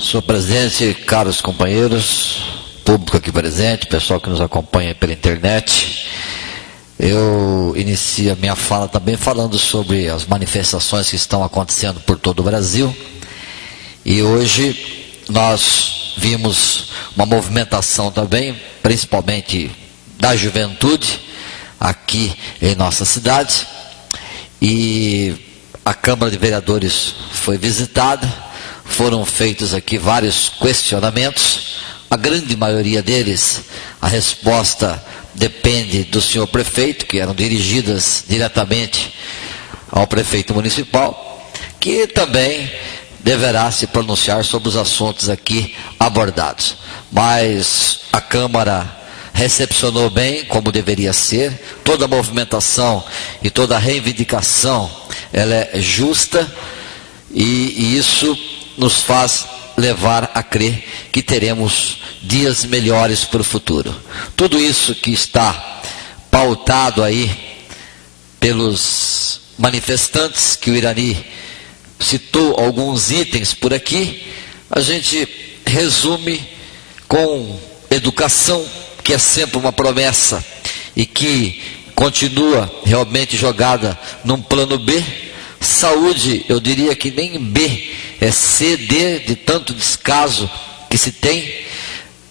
Senhor presidente, caros companheiros, público aqui presente, pessoal que nos acompanha pela internet, eu inicio a minha fala também falando sobre as manifestações que estão acontecendo por todo o Brasil. E hoje nós vimos uma movimentação também, principalmente da juventude, aqui em nossa cidade. E a Câmara de Vereadores foi visitada, foram feitos aqui vários questionamentos. A grande maioria deles, a resposta depende do senhor prefeito, que eram dirigidas diretamente ao prefeito municipal, que também deverá se pronunciar sobre os assuntos aqui abordados. Mas a Câmara recepcionou bem, como deveria ser, toda a movimentação e toda a reivindicação, ela é justa, e isso nos faz levar a crer que teremos dias melhores para o futuro. Tudo isso que está pautado aí pelos manifestantes, que o Irani citou alguns itens por aqui, a gente resume com educação, que é sempre uma promessa e que continua realmente jogada num plano B. Saúde, eu diria que nem B, é C, D, de tanto descaso que se tem.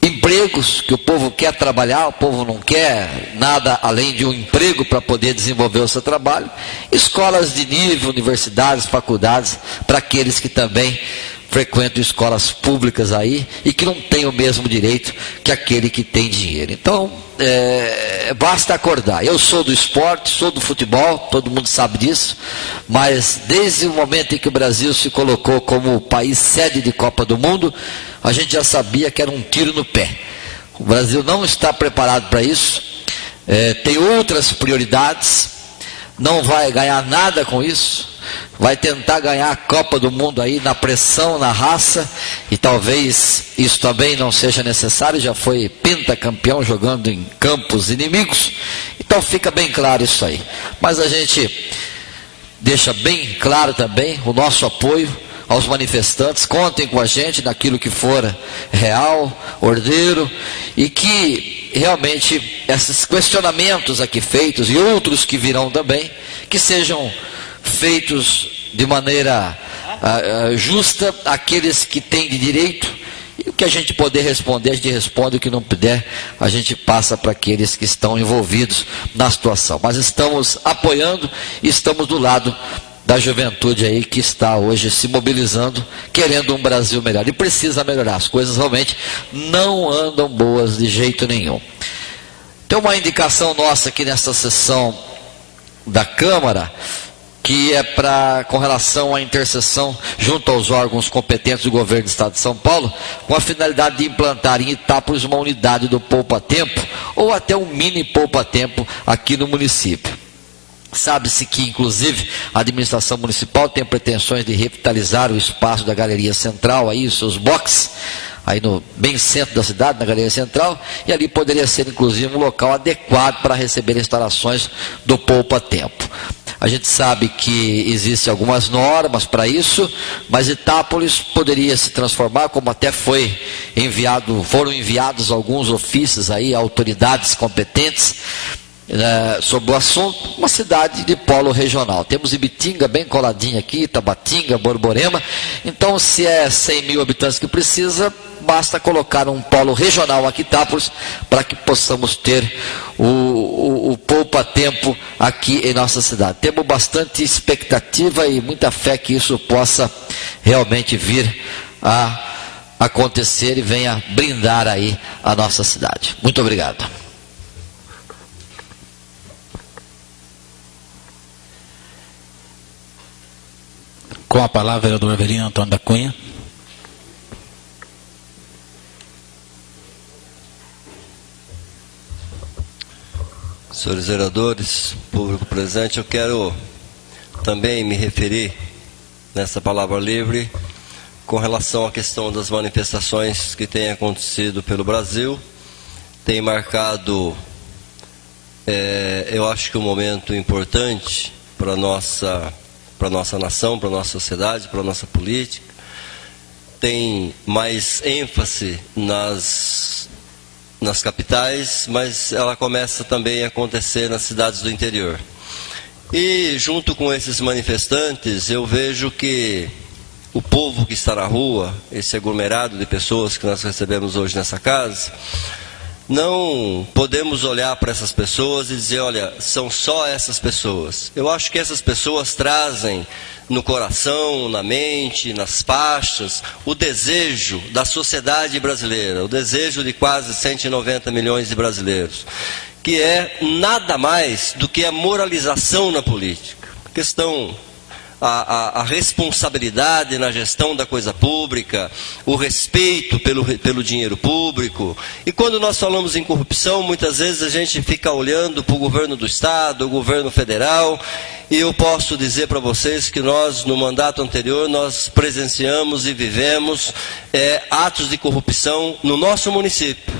empregos, que o povo quer trabalhar, o povo não quer nada além de um emprego para poder desenvolver o seu trabalho, escolas de nível, universidades, faculdades, para aqueles que também frequentam escolas públicas aí e que não têm o mesmo direito que aquele que tem dinheiro. Então, basta acordar. Eu sou do esporte, sou do futebol, todo mundo sabe disso, mas desde o momento em que o Brasil se colocou como país sede de Copa do Mundo, a gente já sabia que era um tiro no pé. O Brasil não está preparado para isso, tem outras prioridades, não vai ganhar nada com isso, vai tentar ganhar a Copa do Mundo aí na pressão, na raça, e talvez isso também não seja necessário, já foi pentacampeão jogando em campos inimigos, então fica bem claro isso aí. Mas a gente deixa bem claro também o nosso apoio aos manifestantes, contem com a gente naquilo que for real, ordeiro, e que realmente esses questionamentos aqui feitos, e outros que virão também, que sejam feitos de maneira justa àqueles que têm de direito, e o que a gente puder responder, a gente responde, o que não puder, a gente passa para aqueles que estão envolvidos na situação. Mas estamos apoiando e estamos do lado da juventude aí que está hoje se mobilizando, querendo um Brasil melhor, e precisa melhorar, as coisas realmente não andam boas de jeito nenhum. Tem uma indicação nossa aqui nessa sessão da Câmara, que é com relação à intercessão junto aos órgãos competentes do governo do Estado de São Paulo, com a finalidade de implantar em Itápolis uma unidade do poupa-tempo, ou até um mini poupa-tempo aqui no município. Sabe-se que, inclusive, a administração municipal tem pretensões de revitalizar o espaço da Galeria Central, aí, os seus boxes, aí no bem centro da cidade, na Galeria Central, e ali poderia ser, inclusive, um local adequado para receber instalações do poupa-tempo. A gente sabe que existem algumas normas para isso, mas Itápolis poderia se transformar, como até foram enviados alguns ofícios aí a autoridades competentes sobre o assunto, uma cidade de polo regional. Temos Ibitinga bem coladinha aqui, Tabatinga, Borborema. Então, se é 100 mil habitantes que precisa, basta colocar um polo regional aqui em Itápolis para que possamos ter o poupa-tempo aqui em nossa cidade. Temos bastante expectativa e muita fé que isso possa realmente vir a acontecer e venha brindar aí a nossa cidade. Muito obrigado. Com a palavra, vereador Avelino Antônio da Cunha. Senhores vereadores, público presente, eu quero também me referir nessa palavra livre com relação à questão das manifestações que têm acontecido pelo Brasil. Tem marcado, eu acho que um momento importante para a nossa nação, para a nossa sociedade, para a nossa política. Tem mais ênfase nas capitais, mas ela começa também a acontecer nas cidades do interior. E junto com esses manifestantes, eu vejo que o povo que está na rua, esse aglomerado de pessoas que nós recebemos hoje nessa casa, não podemos olhar para essas pessoas e dizer, olha, são só essas pessoas. Eu acho que essas pessoas trazem no coração, na mente, nas faixas, o desejo da sociedade brasileira, o desejo de quase 190 milhões de brasileiros, que é nada mais do que a moralização na política. A responsabilidade na gestão da coisa pública, o respeito pelo dinheiro público. E quando nós falamos em corrupção, muitas vezes a gente fica olhando para o governo do Estado, o governo federal, e eu posso dizer para vocês que nós, no mandato anterior, nós presenciamos e vivemos atos de corrupção no nosso município.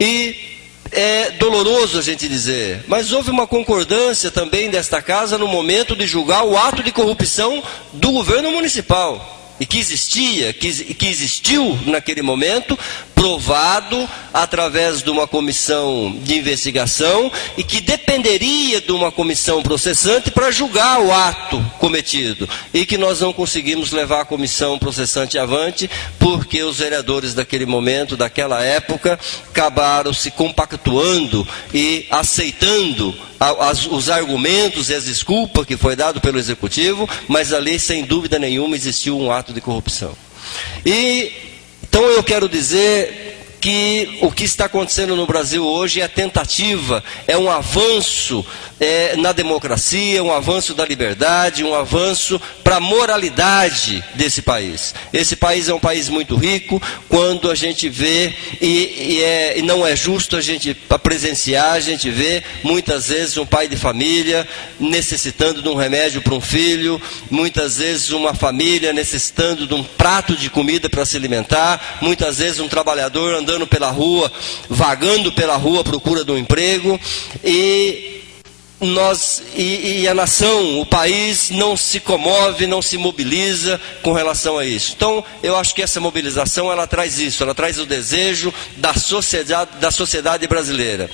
E é doloroso a gente dizer, mas houve uma concordância também desta casa no momento de julgar o ato de corrupção do governo municipal, e que existiu naquele momento, provado através de uma comissão de investigação e que dependeria de uma comissão processante para julgar o ato cometido, e que nós não conseguimos levar a comissão processante avante porque os vereadores daquele momento, daquela época, acabaram se compactuando e aceitando os argumentos e as desculpas que foi dado pelo Executivo, mas ali, sem dúvida nenhuma, existiu um ato de corrupção. Então eu quero dizer que o que está acontecendo no Brasil hoje é a tentativa, é um avanço na democracia, um avanço da liberdade, um avanço para a moralidade desse país. Esse país é um país muito rico, quando a gente vê, e não é justo a gente presenciar, a gente vê muitas vezes um pai de família necessitando de um remédio para um filho, muitas vezes uma família necessitando de um prato de comida para se alimentar, muitas vezes um trabalhador andando pela rua, vagando pela rua à procura de um emprego, e a nação, o país não se comove, não se mobiliza com relação a isso. Então, eu acho que essa mobilização, ela traz isso, ela traz o desejo da sociedade brasileira.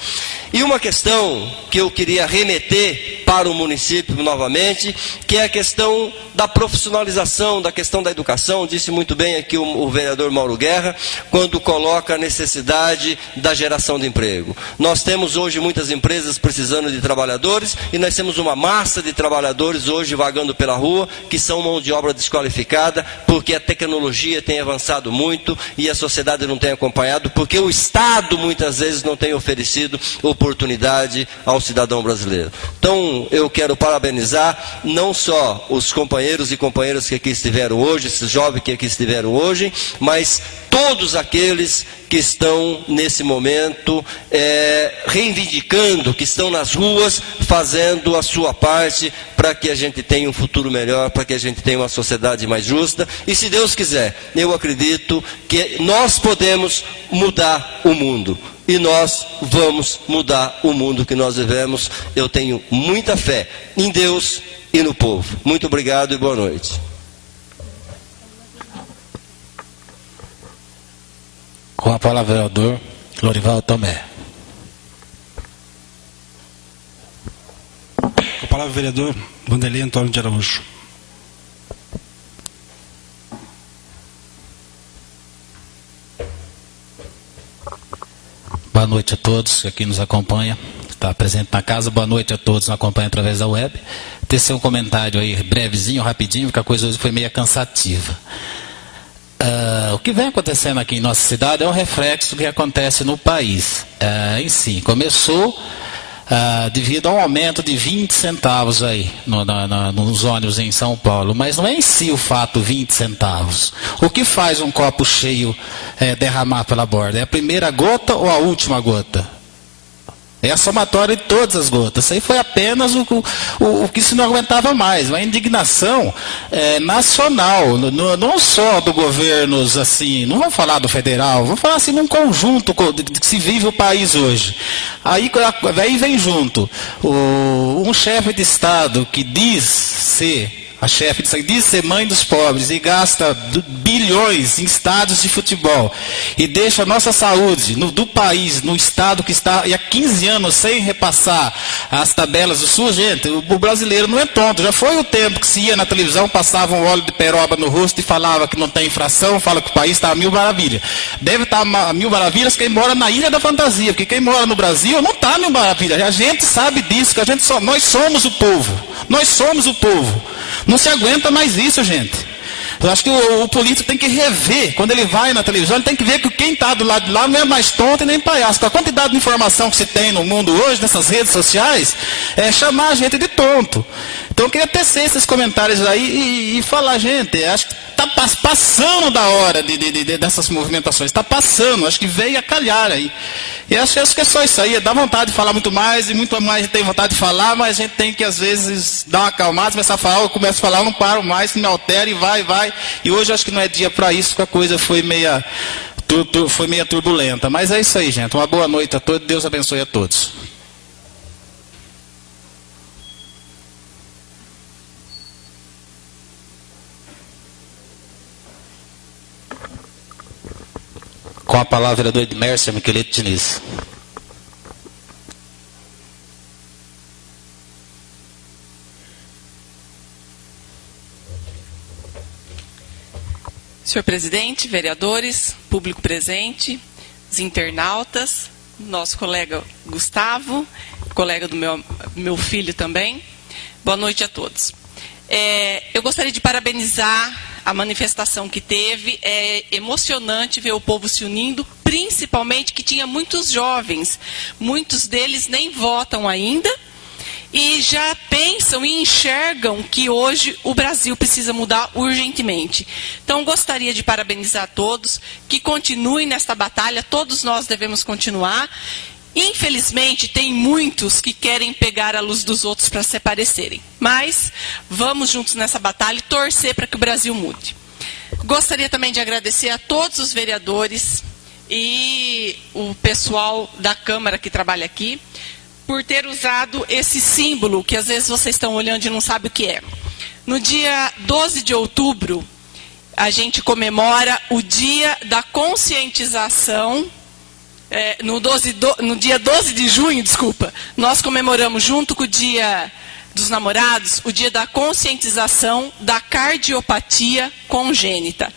E uma questão que eu queria remeter para o município novamente, que é a questão da profissionalização, da questão da educação. Disse muito bem aqui o vereador Mauro Guerra, quando coloca a necessidade da geração de emprego. Nós temos hoje muitas empresas precisando de trabalhadores, e nós temos uma massa de trabalhadores hoje vagando pela rua, que são mão de obra desqualificada, porque a tecnologia tem avançado muito e a sociedade não tem acompanhado, porque o Estado muitas vezes não tem oferecido oportunidade ao cidadão brasileiro. Então, eu quero parabenizar não só os companheiros e companheiras que aqui estiveram hoje, esses jovens que aqui estiveram hoje, mas todos aqueles que estão nesse momento reivindicando, que estão nas ruas fazendo a sua parte para que a gente tenha um futuro melhor, para que a gente tenha uma sociedade mais justa. E se Deus quiser, eu acredito que nós podemos mudar o mundo. E nós vamos mudar o mundo que nós vivemos. Eu tenho muita fé em Deus e no povo. Muito obrigado e boa noite. Com a palavra, vereador Lorival Tomé. Com a palavra, vereador Vanderlei Antônio de Araújo. Boa noite a todos que aqui nos acompanham, está presente na casa. Boa noite a todos que nos acompanham através da web. Tecer um comentário aí brevezinho, rapidinho, porque a coisa hoje foi meio cansativa. O que vem acontecendo aqui em nossa cidade é um reflexo do que acontece no país em si. Começou devido a um aumento de 20 centavos aí nos ônibus em São Paulo, mas não é em si o fato 20 centavos. O que faz um copo cheio derramar pela borda? É a primeira gota ou a última gota? É a somatória de todas as gotas. Isso aí foi apenas o que se não aguentava mais. Uma indignação nacional, não só do governos assim, não vamos falar do federal, vamos falar assim num conjunto que se vive o país hoje. Aí vem junto um chefe de Estado que diz ser... A chefe diz ser mãe dos pobres e gasta bilhões em estádios de futebol e deixa a nossa saúde do país, no estado que está há 15 anos sem repassar as tabelas do SUS. Gente, o brasileiro não é tonto. Já foi o tempo que se ia na televisão, passava um óleo de peroba no rosto e falava que não tem infração, fala que o país está a mil maravilhas. Deve estar a mil maravilhas quem mora na Ilha da Fantasia, porque quem mora no Brasil não está a mil maravilhas. A gente sabe disso, que nós somos o povo. Nós somos o povo. Não se aguenta mais isso, gente. Eu acho que o político tem que rever, quando ele vai na televisão, ele tem que ver que quem está do lado de lá não é mais tonto e nem palhaço. A quantidade de informação que se tem no mundo hoje, nessas redes sociais, é chamar a gente de tonto. Então eu queria tecer esses comentários aí e falar, gente, acho que está passando da hora dessas movimentações, está passando, acho que veio a calhar aí. E acho que é só isso aí, dá vontade de falar muito mais, e muito mais a gente tem vontade de falar, mas a gente tem que às vezes dar uma acalmada, começar a falar, eu começo a falar, eu não paro mais, me altera e vai. E hoje acho que não é dia para isso, que a coisa foi meia turbulenta. Mas é isso aí, gente, uma boa noite a todos, Deus abençoe a todos. Com Com a palavra, vereador Edmércio Miquelete Diniz. Senhor presidente, vereadores, público presente, os internautas, nosso colega Gustavo, colega do meu filho também, boa noite a todos. Eu gostaria de parabenizar a manifestação que teve. É emocionante ver o povo se unindo, principalmente que tinha muitos jovens, muitos deles nem votam ainda, e já pensam e enxergam que hoje o Brasil precisa mudar urgentemente. Então, gostaria de parabenizar a todos, que continuem nesta batalha, todos nós devemos continuar. Infelizmente, tem muitos que querem pegar a luz dos outros para se parecerem. Mas, vamos juntos nessa batalha e torcer para que o Brasil mude. Gostaria também de agradecer a todos os vereadores e o pessoal da Câmara que trabalha aqui, por ter usado esse símbolo, que às vezes vocês estão olhando e não sabem o que é. No dia 12 de outubro, a gente comemora o dia da conscientização, no dia 12 de junho, desculpa, nós comemoramos junto com o dia dos namorados, o dia da conscientização da cardiopatia congênita.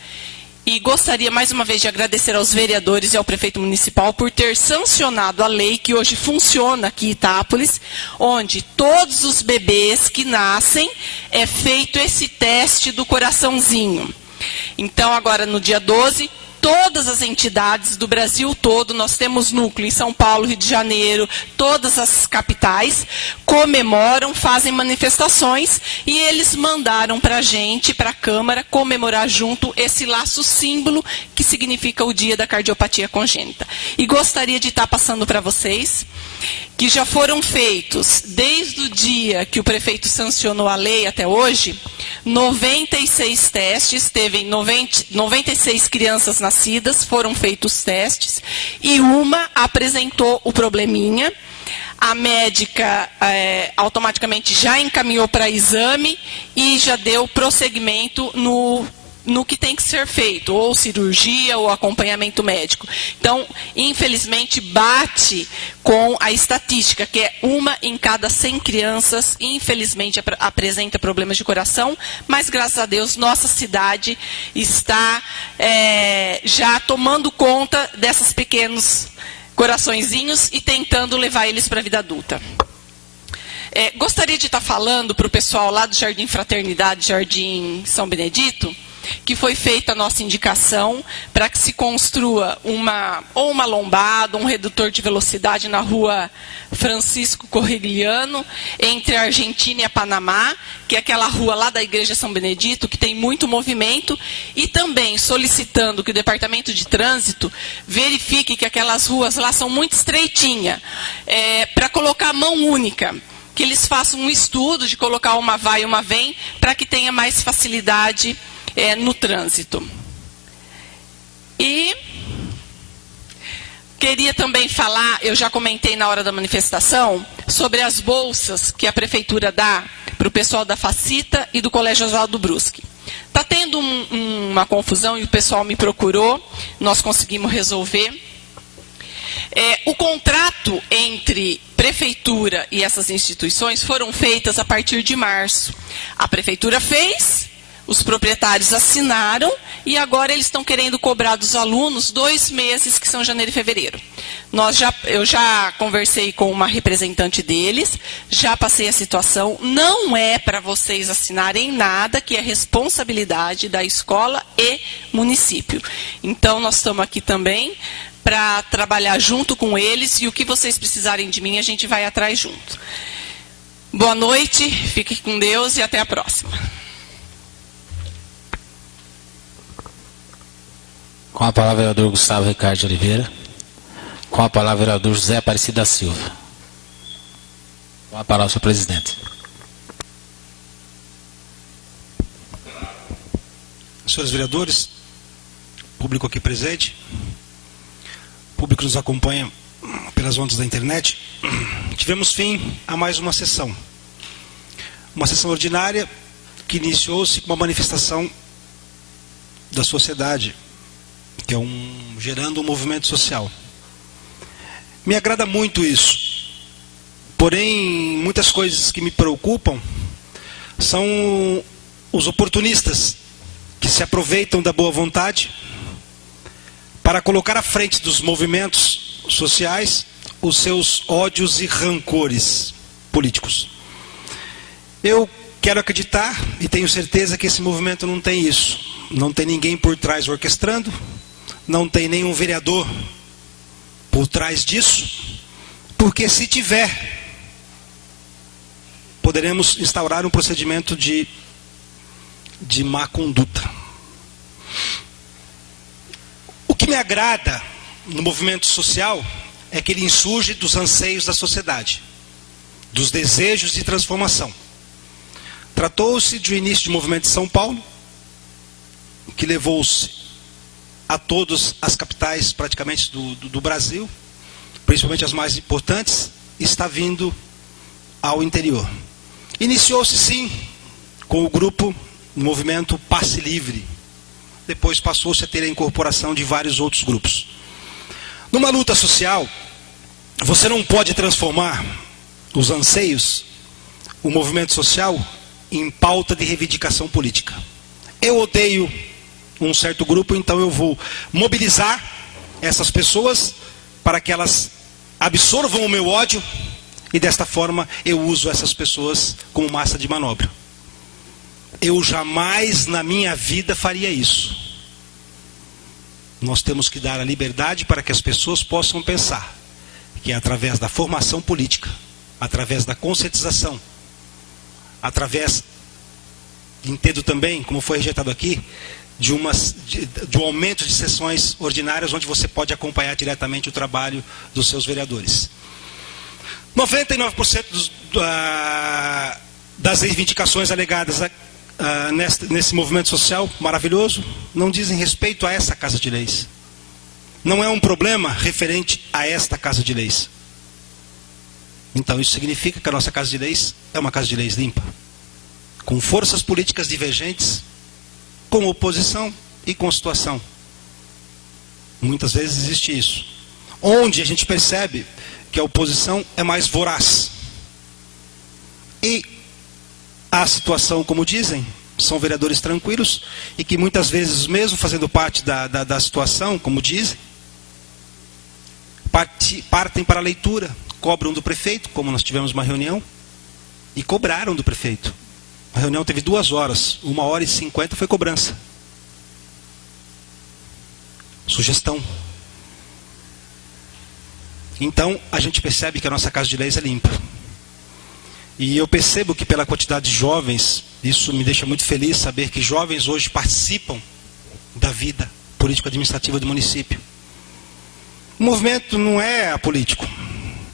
E gostaria mais uma vez de agradecer aos vereadores e ao prefeito municipal por ter sancionado a lei que hoje funciona aqui em Itápolis, onde todos os bebês que nascem é feito esse teste do coraçãozinho. Então, agora no dia 12, todas as entidades do Brasil todo, nós temos núcleo em São Paulo, Rio de Janeiro, todas as capitais, comemoram, fazem manifestações, e eles mandaram para a gente, para a Câmara, comemorar junto esse laço símbolo que significa o dia da cardiopatia congênita. E gostaria de estar passando para vocês que já foram feitos, desde o dia que o prefeito sancionou a lei até hoje, 96 testes, teve 96 crianças nascidas, foram feitos testes, e uma apresentou o probleminha. A médica automaticamente já encaminhou para exame e já deu prosseguimento no que tem que ser feito, ou cirurgia ou acompanhamento médico. Então, infelizmente, bate com a estatística, que é 1 em cada 100 crianças, infelizmente, apresenta problemas de coração, mas, graças a Deus, nossa cidade está já tomando conta desses pequenos coraçõezinhos e tentando levar eles para a vida adulta. Gostaria de estar falando para o pessoal lá do Jardim Fraternidade, Jardim São Benedito, que foi feita a nossa indicação para que se construa uma lombada, um redutor de velocidade na rua Francisco Corregliano, entre a Argentina e a Panamá, que é aquela rua lá da Igreja São Benedito, que tem muito movimento, e também solicitando que o Departamento de Trânsito verifique que aquelas ruas lá são muito estreitinhas, para colocar mão única, que eles façam um estudo de colocar uma vai e uma vem, para que tenha mais facilidade no trânsito. E queria também falar, eu já comentei na hora da manifestação, sobre as bolsas que a prefeitura dá para o pessoal da Facita e do Colégio Oswaldo Bruschi. Está tendo uma confusão e o pessoal me procurou, nós conseguimos resolver. O contrato entre prefeitura e essas instituições foram feitas a partir de março. A prefeitura fez, os proprietários assinaram e agora eles estão querendo cobrar dos alunos 2 meses, que são janeiro e fevereiro. Eu já conversei com uma representante deles, já passei a situação. Não é para vocês assinarem nada, que é responsabilidade da escola e município. Então, nós estamos aqui também para trabalhar junto com eles, e o que vocês precisarem de mim, a gente vai atrás junto. Boa noite, fiquem com Deus e até a próxima. Com a palavra, o vereador Gustavo Ricardo de Oliveira. Com a palavra, o vereador José Aparecido da Silva. Com a palavra, senhor presidente. Senhores vereadores, público aqui presente, público que nos acompanha pelas ondas da internet, tivemos fim a mais uma sessão. Uma sessão ordinária que iniciou-se com uma manifestação da sociedade que é gerando um movimento social. Me agrada muito isso. Porém, muitas coisas que me preocupam são os oportunistas que se aproveitam da boa vontade para colocar à frente dos movimentos sociais os seus ódios e rancores políticos. Eu quero acreditar e tenho certeza que esse movimento não tem isso. Não tem ninguém por trás orquestrando, não tem nenhum vereador por trás disso, porque se tiver, poderemos instaurar um procedimento de má conduta. O que me agrada no movimento social é que ele insurge dos anseios da sociedade, dos desejos de transformação. Tratou-se de um início de movimento de São Paulo, que levou-se a todas as capitais praticamente do Brasil, principalmente as mais importantes, está vindo ao interior. Iniciou-se sim com o grupo, o movimento Passe Livre. Depois passou-se a ter a incorporação de vários outros grupos. Numa luta social, você não pode transformar os anseios, o movimento social, em pauta de reivindicação política. Eu odeio um certo grupo, então eu vou mobilizar essas pessoas para que elas absorvam o meu ódio e desta forma eu uso essas pessoas como massa de manobra. Eu jamais na minha vida faria isso. Nós temos que dar a liberdade para que as pessoas possam pensar que é através da formação política, através da conscientização, através, entendo também, como foi rejeitado aqui, de um aumento de sessões ordinárias onde você pode acompanhar diretamente o trabalho dos seus vereadores. 99% das reivindicações alegadas nesse movimento social maravilhoso não dizem respeito a essa Casa de Leis. Não é um problema referente a esta Casa de Leis. Então isso significa que a nossa Casa de Leis é uma Casa de Leis limpa, com forças políticas divergentes, com oposição e com situação. Muitas vezes existe isso. Onde a gente percebe que a oposição é mais voraz. E a situação, como dizem, são vereadores tranquilos e que muitas vezes, mesmo fazendo parte da situação, como dizem, partem para a leitura, cobram do prefeito, como nós tivemos uma reunião, e cobraram do prefeito. A reunião teve 2 horas, 1h50 foi cobrança. Sugestão. Então, a gente percebe que a nossa Casa de Leis é limpa. E eu percebo que pela quantidade de jovens, isso me deixa muito feliz saber que jovens hoje participam da vida político-administrativa do município. O movimento não é apolítico,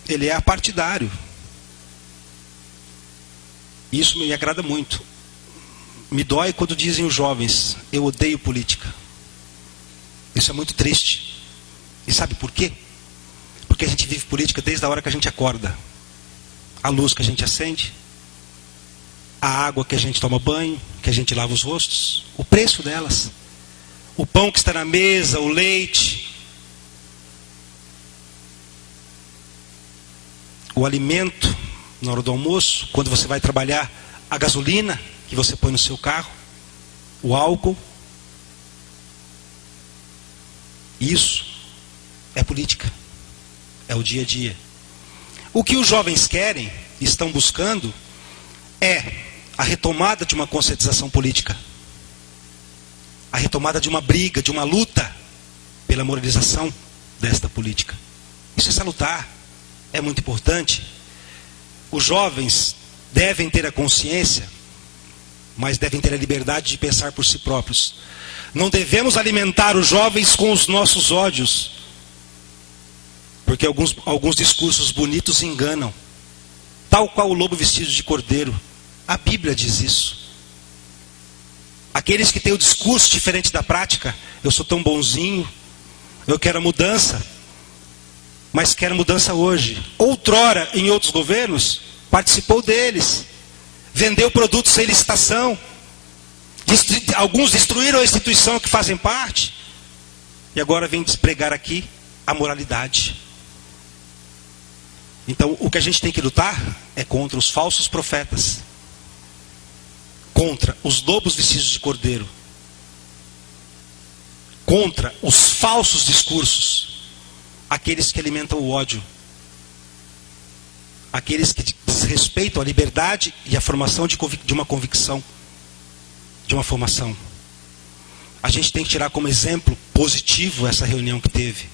ele é apartidário. Isso me agrada muito. Me dói quando dizem os jovens, eu odeio política. Isso é muito triste. E sabe por quê? Porque a gente vive política desde a hora que a gente acorda. A luz que a gente acende, a água que a gente toma banho, que a gente lava os rostos, o preço delas, o pão que está na mesa, o leite, o alimento na hora do almoço, quando você vai trabalhar, a gasolina que você põe no seu carro, o álcool. Isso é política, é o dia a dia. O que os jovens querem, estão buscando, é a retomada de uma conscientização política, a retomada de uma briga, de uma luta pela moralização desta política. Isso é salutar, é muito importante. Os jovens devem ter a consciência, mas devem ter a liberdade de pensar por si próprios. Não devemos alimentar os jovens com os nossos ódios, porque alguns discursos bonitos enganam. Tal qual o lobo vestido de cordeiro. A Bíblia diz isso. Aqueles que têm o discurso diferente da prática, eu sou tão bonzinho, eu quero a mudança, mas quero mudança hoje. Outrora, em outros governos, participou deles. Vendeu produtos sem licitação. Alguns destruíram a instituição que fazem parte. E agora vem despregar aqui a moralidade. Então, o que a gente tem que lutar é contra os falsos profetas, contra os lobos vestidos de cordeiro, contra os falsos discursos, aqueles que alimentam o ódio, aqueles que desrespeitam a liberdade e a formação de uma convicção, de uma formação. A gente tem que tirar como exemplo positivo essa reunião que teve.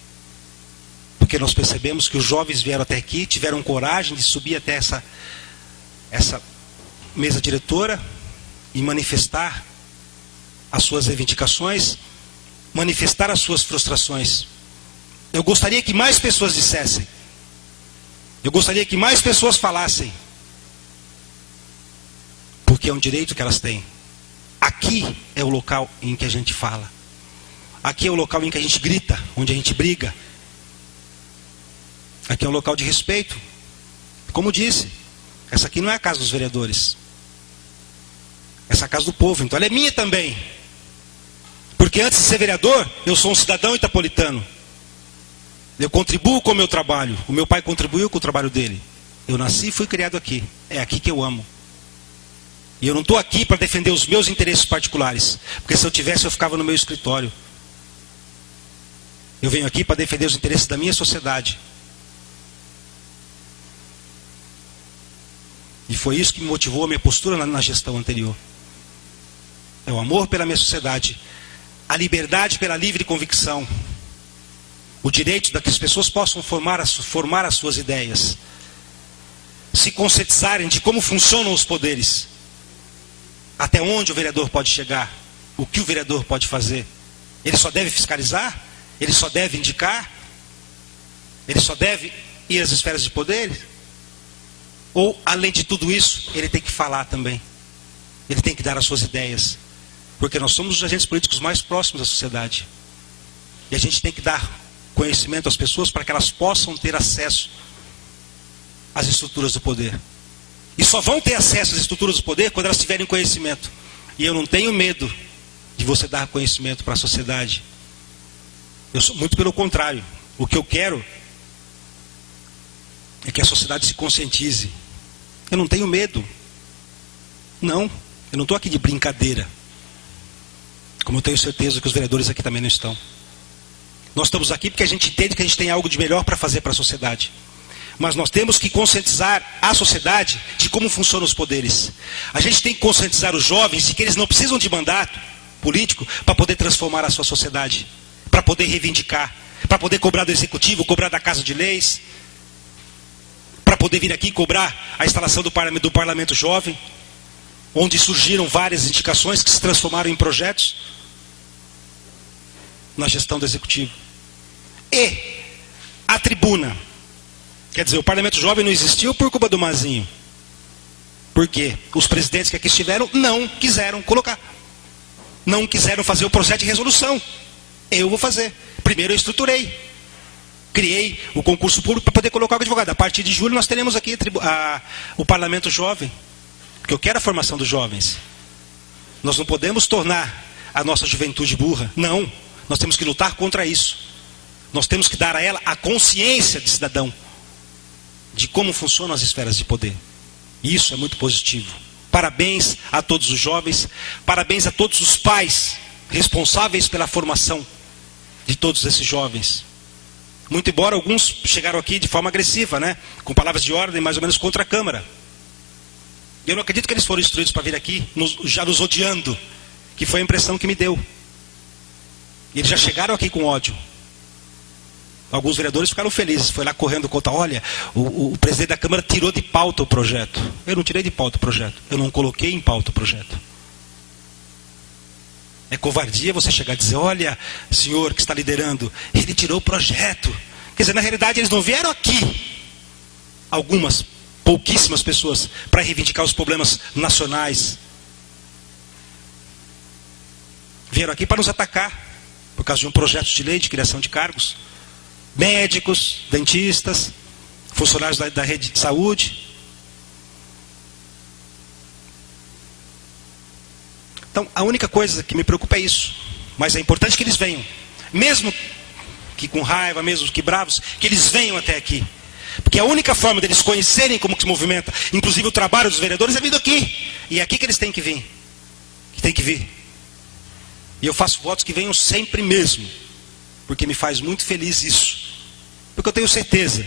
Porque nós percebemos que os jovens vieram até aqui, tiveram coragem de subir até essa mesa diretora e manifestar as suas reivindicações, manifestar as suas frustrações. Eu gostaria que mais pessoas dissessem. Eu gostaria que mais pessoas falassem. Porque é um direito que elas têm. Aqui é o local em que a gente fala. Aqui é o local em que a gente grita, onde a gente briga. Aqui é um local de respeito. Como disse, essa aqui não é a casa dos vereadores. Essa é a casa do povo, então ela é minha também. Porque antes de ser vereador, eu sou um cidadão itapolitano. Eu contribuo com o meu trabalho. O meu pai contribuiu com o trabalho dele. Eu nasci e fui criado aqui. É aqui que eu amo. E eu não estou aqui para defender os meus interesses particulares. Porque se eu tivesse, eu ficava no meu escritório. Eu venho aqui para defender os interesses da minha sociedade. E foi isso que me motivou a minha postura na gestão anterior. É o amor pela minha sociedade. A liberdade pela livre convicção. O direito de que as pessoas possam formar as suas ideias. Se conscientizarem de como funcionam os poderes. Até onde o vereador pode chegar? O que o vereador pode fazer? Ele só deve fiscalizar? Ele só deve indicar? Ele só deve ir às esferas de poder? Ou, além de tudo isso, ele tem que falar também? Ele tem que dar as suas ideias? Porque nós somos os agentes políticos mais próximos da sociedade. E a gente tem que dar conhecimento às pessoas para que elas possam ter acesso às estruturas do poder. E só vão ter acesso às estruturas do poder quando elas tiverem conhecimento. E eu não tenho medo de você dar conhecimento para a sociedade. Muito pelo contrário. O que eu quero é que a sociedade se conscientize. Eu não tenho medo. Não, eu não estou aqui de brincadeira. Como eu tenho certeza que os vereadores aqui também não estão. Nós estamos aqui porque a gente entende que a gente tem algo de melhor para fazer para a sociedade. Mas nós temos que conscientizar a sociedade de como funcionam os poderes. A gente tem que conscientizar os jovens de que eles não precisam de mandato político para poder transformar a sua sociedade. Para poder reivindicar. Para poder cobrar do executivo, cobrar da Casa de Leis. Para poder vir aqui cobrar a instalação do parlamento jovem. Onde surgiram várias indicações que se transformaram em projetos. Na gestão do executivo. E a tribuna. Quer dizer, o Parlamento Jovem não existiu por culpa do Mazinho. Por quê? Os presidentes que aqui estiveram não quiseram colocar. Não quiseram fazer o projeto de resolução. Eu vou fazer. Primeiro eu estruturei. Criei o concurso público para poder colocar o advogado. A partir de julho nós teremos aqui o Parlamento Jovem. Porque eu quero a formação dos jovens. Nós não podemos tornar a nossa juventude burra. Não. Nós temos que lutar contra isso. Nós temos que dar a ela a consciência de cidadão. De como funcionam as esferas de poder. E isso é muito positivo. Parabéns a todos os jovens. Parabéns a todos os pais responsáveis pela formação de todos esses jovens. Muito embora alguns chegaram aqui de forma agressiva, né? Com palavras de ordem mais ou menos contra a Câmara. E eu não acredito que eles foram instruídos para vir aqui já nos odiando. Que foi a impressão que me deu. E eles já chegaram aqui com ódio. Alguns vereadores ficaram felizes, foi lá correndo contra, olha, o presidente da Câmara tirou de pauta o projeto. Eu não tirei de pauta o projeto, eu não coloquei em pauta o projeto. É covardia você chegar e dizer, olha, senhor que está liderando, ele tirou o projeto. Quer dizer, na realidade eles não vieram aqui, pouquíssimas pessoas, para reivindicar os problemas nacionais. Vieram aqui para nos atacar, por causa de um projeto de lei de criação de cargos. Médicos, dentistas, funcionários da rede de saúde. Então, a única coisa que me preocupa é isso. Mas é importante que eles venham. mesmo que com raiva, mesmo que bravos, que eles venham até aqui. Porque a única forma deles conhecerem como que se movimenta, inclusive o trabalho dos vereadores, é vindo aqui. E é aqui que eles têm que vir. Que tem que vir. E eu faço votos que venham sempre mesmo. Porque me faz muito feliz isso. Porque eu tenho certeza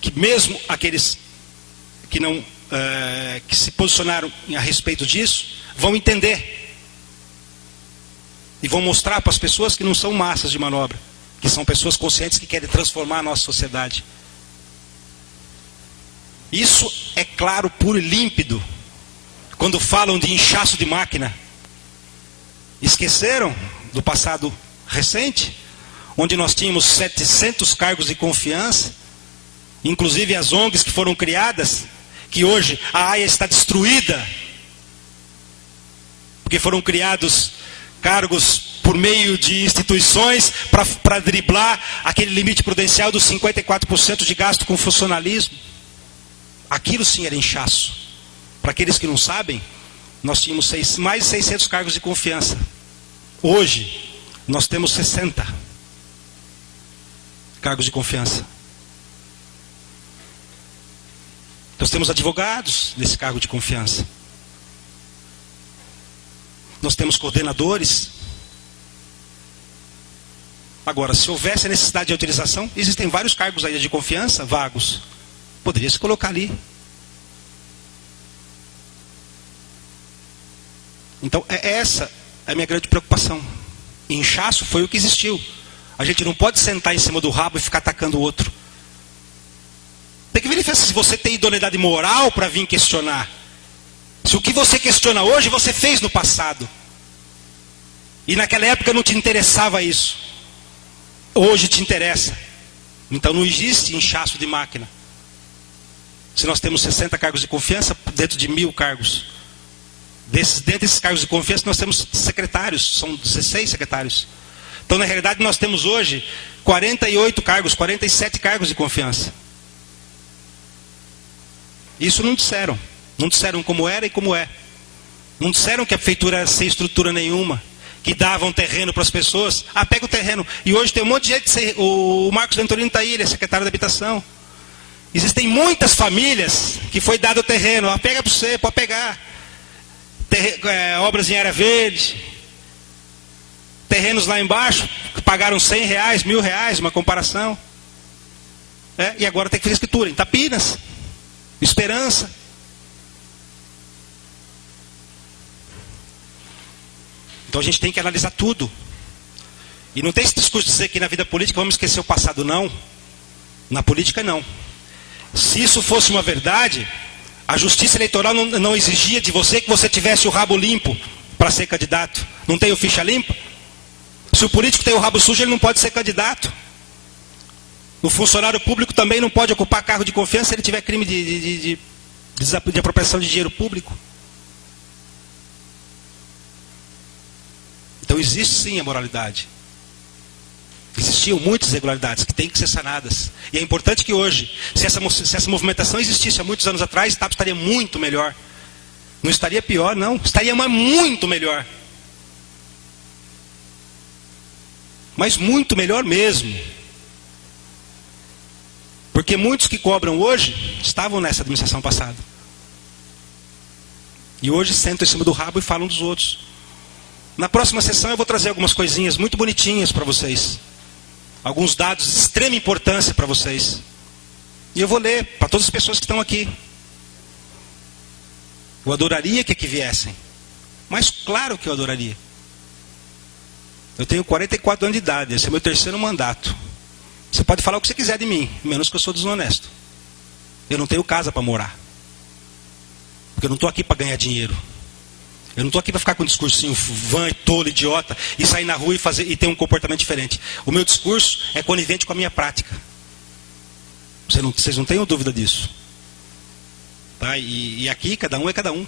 que mesmo aqueles que não que se posicionaram a respeito disso, vão entender. E vão mostrar para as pessoas que não são massas de manobra. Que são pessoas conscientes que querem transformar a nossa sociedade. Isso é claro, puro e límpido. Quando falam de inchaço de máquina. Esqueceram do passado recente? Onde nós tínhamos 700 cargos de confiança. Inclusive as ONGs que foram criadas. Que hoje a AIA está destruída. Porque foram criados cargos por meio de instituições para driblar aquele limite prudencial dos 54% de gasto com funcionalismo. Aquilo sim era inchaço. Para aqueles que não sabem, nós tínhamos mais de 600 cargos de confiança. Hoje, nós temos 60 cargos de confiança. Nós temos advogados nesse cargo de confiança. Nós temos coordenadores. Agora, se houvesse a necessidade de autorização, existem vários cargos aí de confiança, vagos. Poderia se colocar ali. Então, essa é a minha grande preocupação. Inchaço foi o que existiu. A gente não pode sentar em cima do rabo e ficar atacando o outro. Tem que verificar se você tem idoneidade moral para vir questionar. Se o que você questiona hoje, você fez no passado. E naquela época não te interessava isso. Hoje te interessa. Então não existe inchaço de máquina. Se nós temos 60 cargos de confiança, dentro de 1000 cargos. Dentro desses cargos de confiança, nós temos secretários. São 16 secretários. Então, na realidade, nós temos hoje 48 cargos, 47 cargos de confiança. Isso não disseram. Não disseram como era e como é. Não disseram que a prefeitura era sem estrutura nenhuma. Que davam terreno para as pessoas. Ah, pega o terreno. E hoje tem um monte de gente. O Marcos Venturino está aí, ele é secretário da habitação. Existem muitas famílias que foi dado o terreno. Ah, pega para você, pode pegar. Obras em área verde. Terrenos lá embaixo, que pagaram R$100, R$1.000, uma comparação. E agora tem que fazer escritura. Em Tapinas. Esperança. Então a gente tem que analisar tudo. E não tem esse discurso de dizer que na vida política vamos esquecer o passado, não. Na política, não. Se isso fosse uma verdade, a justiça eleitoral não exigia de você que você tivesse o rabo limpo para ser candidato. Não tem o ficha limpa? Se o político tem o rabo sujo, ele não pode ser candidato. O funcionário público também não pode ocupar cargo de confiança se ele tiver crime de apropriação de dinheiro público. Então existe sim a moralidade. Existiam muitas irregularidades que têm que ser sanadas. E é importante que hoje, se essa movimentação existisse há muitos anos atrás, o TAP estaria muito melhor. Não estaria pior, não. Estaria muito melhor. Mas muito melhor mesmo. Porque muitos que cobram hoje estavam nessa administração passada. E hoje sentam em cima do rabo e falam dos outros. Na próxima sessão eu vou trazer algumas coisinhas muito bonitinhas para vocês. Alguns dados de extrema importância para vocês. E eu vou ler para todas as pessoas que estão aqui. Eu adoraria que aqui viessem. Mas claro que eu adoraria. Eu tenho 44 anos de idade, esse é meu 3º mandato. Você pode falar o que você quiser de mim, menos que eu sou desonesto. Eu não tenho casa para morar. Porque eu não estou aqui para ganhar dinheiro. Eu não estou aqui para ficar com um discursinho vã, tolo, idiota, e sair na rua e ter um comportamento diferente. O meu discurso é conivente com a minha prática. Vocês não tenham dúvida disso. Tá? E aqui cada um é cada um.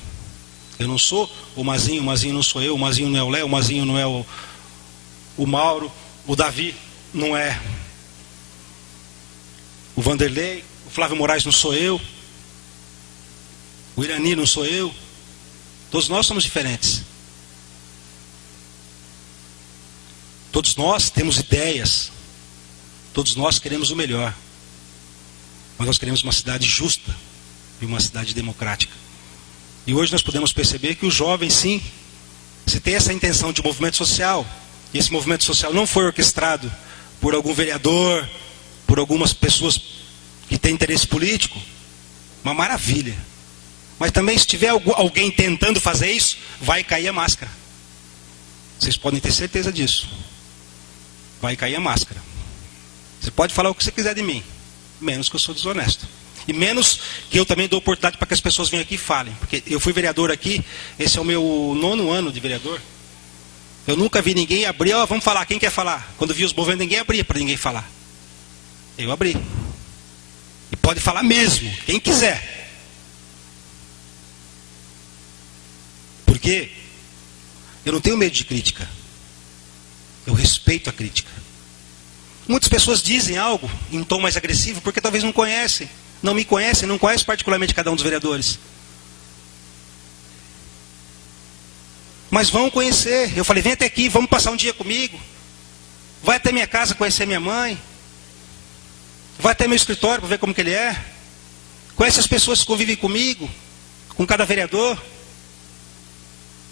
Eu não sou o Mazinho não sou eu, o Mazinho não é o Léo, o Mazinho não é o Mauro, o Davi não é o Vanderlei, o Flávio Moraes não sou eu, o Irani não sou eu. Todos nós somos diferentes. Todos nós temos ideias. Todos nós queremos o melhor. Mas nós queremos uma cidade justa e uma cidade democrática. E hoje nós podemos perceber que os jovens, sim, se tem essa intenção de movimento social, e esse movimento social não foi orquestrado por algum vereador, por algumas pessoas que têm interesse político, uma maravilha. Mas também, se tiver alguém tentando fazer isso, vai cair a máscara. Vocês podem ter certeza disso. Vai cair a máscara. Você pode falar o que você quiser de mim, menos que eu sou desonesto. E menos que eu também dou oportunidade para que as pessoas venham aqui e falem. Porque eu fui vereador aqui, esse é o meu 9º ano de vereador. Eu nunca vi ninguém abrir, vamos falar, quem quer falar? Quando vi os movimentos, ninguém abria para ninguém falar. Eu abri. E pode falar mesmo, quem quiser. Porque eu não tenho medo de crítica. Eu respeito a crítica. Muitas pessoas dizem algo em tom mais agressivo porque talvez não conhecem. Não me conhecem, não conhecem particularmente cada um dos vereadores. Mas vão conhecer. Eu falei, vem até aqui, vamos passar um dia comigo. Vai até minha casa conhecer minha mãe. Vai até meu escritório para ver como que ele é. Conhece as pessoas que convivem comigo, com cada vereador.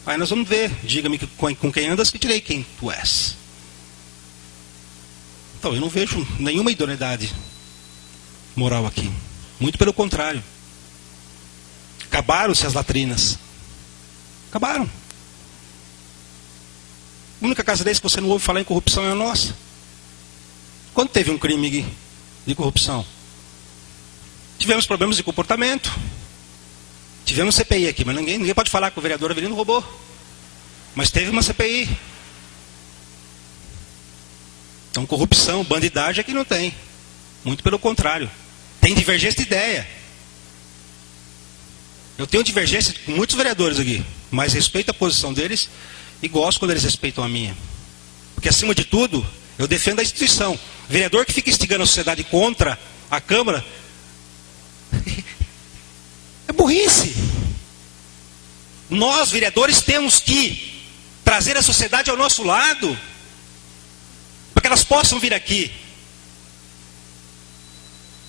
Aí nós vamos ver. Diga-me com quem andas que direi quem tu és. Então, eu não vejo nenhuma idoneidade moral aqui. Muito pelo contrário. Acabaram-se as latrinas. Acabaram. A única casa desse que você não ouve falar em corrupção é a nossa. Quando teve um crime de corrupção? Tivemos problemas de comportamento. Tivemos CPI aqui, mas ninguém pode falar que o vereador Avelino roubou. Mas teve uma CPI. Então, corrupção, bandidagem aqui não tem. Muito pelo contrário. Tem divergência de ideia. Eu tenho divergência com muitos vereadores aqui, mas respeito a posição deles e gosto quando eles respeitam a minha. Porque, acima de tudo, eu defendo a instituição. Vereador que fica instigando a sociedade contra a Câmara é burrice. Nós, vereadores, temos que trazer a sociedade ao nosso lado, para que elas possam vir aqui.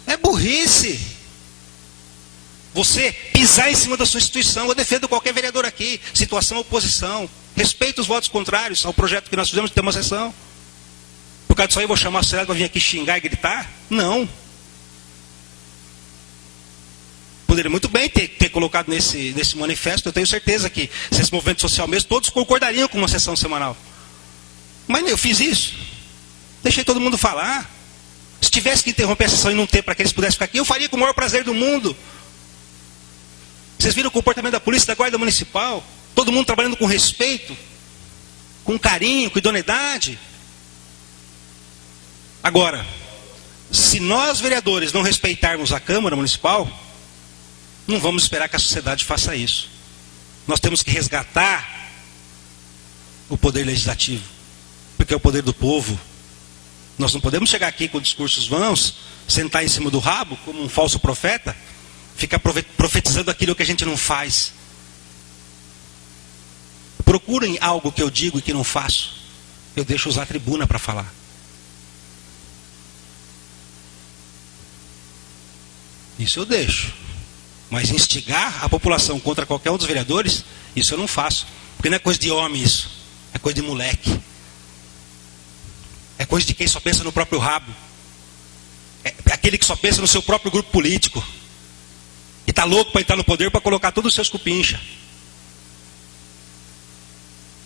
É burrice você pisar em cima da sua instituição. Eu defendo qualquer vereador aqui, situação oposição. Respeito os votos contrários ao projeto que nós fizemos de ter uma sessão. Por causa disso aí eu vou chamar a sociedade para vir aqui xingar e gritar? Não. Poderia muito bem ter colocado nesse manifesto. Eu tenho certeza que, se esse movimento social mesmo, todos concordariam com uma sessão semanal. Mas eu fiz isso. Deixei todo mundo falar. Se tivesse que interromper a sessão e não ter para que eles pudessem ficar aqui, eu faria com o maior prazer do mundo. Vocês viram o comportamento da polícia, da guarda municipal? Todo mundo trabalhando com respeito, com carinho, com idoneidade. Agora, se nós vereadores não respeitarmos a Câmara Municipal, não vamos esperar que a sociedade faça isso. Nós temos que resgatar o poder legislativo, porque é o poder do povo. Nós não podemos chegar aqui com discursos vãos, sentar em cima do rabo, como um falso profeta, ficar profetizando aquilo que a gente não faz. Procurem algo que eu digo e que não faço. Eu deixo usar a tribuna para falar. Isso eu deixo. Mas instigar a população contra qualquer um dos vereadores, isso eu não faço. Porque não é coisa de homem isso. É coisa de moleque. É coisa de quem só pensa no próprio rabo. É aquele que só pensa no seu próprio grupo político. E está louco para entrar no poder para colocar todos os seus cupincha.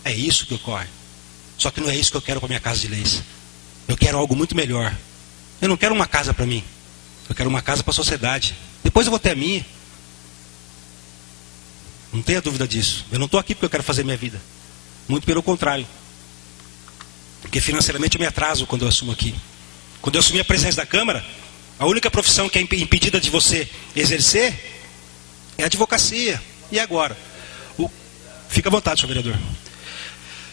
É isso que ocorre. Só que não é isso que eu quero para minha casa de leis. Eu quero algo muito melhor. Eu não quero uma casa para mim. Eu quero uma casa para a sociedade. Depois eu vou ter a minha. Não tenha dúvida disso. Eu não estou aqui porque eu quero fazer minha vida. Muito pelo contrário. Porque financeiramente eu me atraso quando eu assumo aqui. Quando eu assumi a presidência da Câmara, a única profissão que é impedida de você exercer é a advocacia. E agora? Fica à vontade, senhor vereador.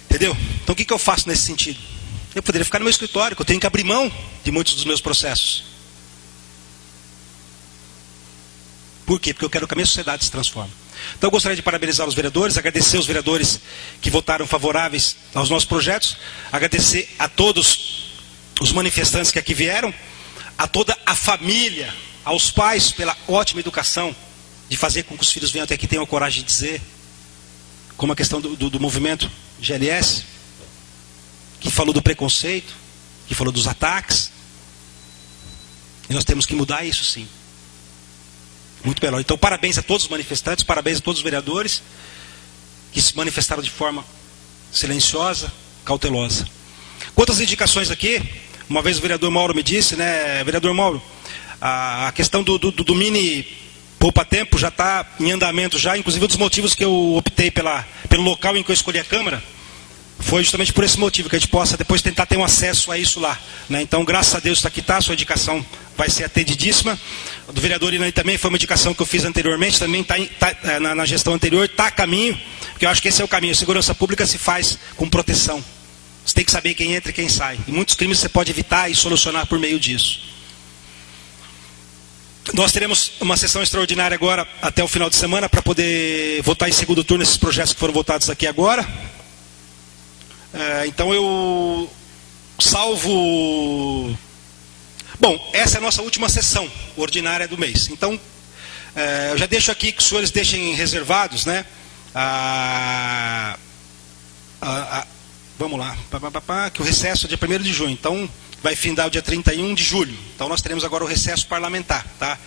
Entendeu? Então o que eu faço nesse sentido? Eu poderia ficar no meu escritório, que eu tenho que abrir mão de muitos dos meus processos. Por quê? Porque eu quero que a minha sociedade se transforme. Então eu gostaria de parabenizar os vereadores, agradecer os vereadores que votaram favoráveis aos nossos projetos, agradecer a todos os manifestantes que aqui vieram, a toda a família, aos pais pela ótima educação, de fazer com que os filhos venham até aqui e tenham a coragem de dizer, como a questão do movimento GLS, que falou do preconceito, que falou dos ataques. E nós temos que mudar isso sim. Muito melhor. Então parabéns a todos os manifestantes, parabéns a todos os vereadores que se manifestaram de forma silenciosa, cautelosa. Quanto às indicações aqui, uma vez o vereador Mauro me disse, né, vereador Mauro, a questão do mini poupa-tempo já está em andamento já, inclusive um dos motivos que eu optei pelo local em que eu escolhi a Câmara, foi justamente por esse motivo, que a gente possa depois tentar ter um acesso a isso lá, né? Então, graças a Deus, está aqui, a sua indicação vai ser atendidíssima. Do vereador Inani também foi uma indicação que eu fiz anteriormente, também está na gestão anterior, está a caminho, porque eu acho que esse é o caminho. A segurança pública se faz com proteção. Você tem que saber quem entra e quem sai. E muitos crimes você pode evitar e solucionar por meio disso. Nós teremos uma sessão extraordinária agora, até o final de semana, para poder votar em segundo turno esses projetos que foram votados aqui agora. Então eu salvo... Bom, essa é a nossa última sessão ordinária do mês. Então, eu já deixo aqui que os senhores deixem reservados, né? Vamos lá. Que o recesso é dia 1º de junho. Então, vai findar o dia 31 de julho. Então, nós teremos agora o recesso parlamentar, tá?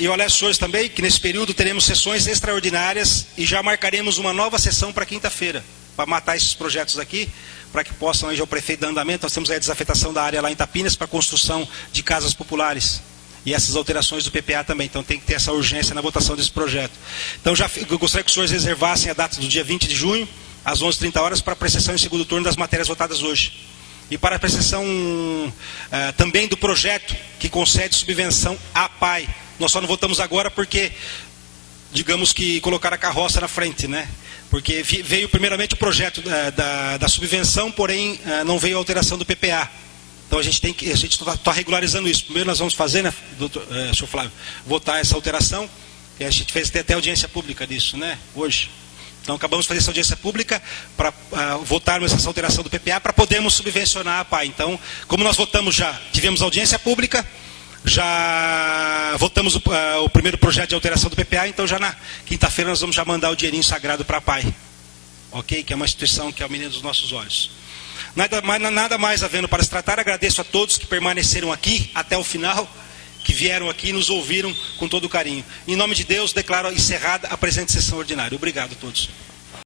E eu alerto os senhores também que nesse período teremos sessões extraordinárias e já marcaremos uma nova sessão para quinta-feira, para matar esses projetos aqui, para que possam, aí já o prefeito dar andamento. Nós temos aí a desafetação da área lá em Tapinas para a construção de casas populares. E essas alterações do PPA também. Então tem que ter essa urgência na votação desse projeto. Então eu gostaria que os senhores reservassem a data do dia 20 de junho, às 11h30, para a apreciação em segundo turno das matérias votadas hoje. E para a apreciação também do projeto que concede subvenção à PAI. Nós só não votamos agora porque, digamos que colocaram a carroça na frente, né? Porque veio primeiramente o projeto da subvenção, porém não veio a alteração do PPA. Então a gente está regularizando isso. Primeiro nós vamos fazer, né, doutor, senhor Flávio, votar essa alteração. E a gente fez até audiência pública disso, né, hoje. Então acabamos de fazer essa audiência pública para votarmos essa alteração do PPA para podermos subvencionar a PAI. Então, como nós votamos já, tivemos audiência pública, já votamos o primeiro projeto de alteração do PPA, então já na quinta-feira nós vamos já mandar o dinheirinho sagrado para a PAI. Ok? Que é uma instituição que é o menino dos nossos olhos. Nada mais havendo para se tratar, agradeço a todos que permaneceram aqui até o final, que vieram aqui e nos ouviram com todo carinho. Em nome de Deus, declaro encerrada a presente sessão ordinária. Obrigado a todos.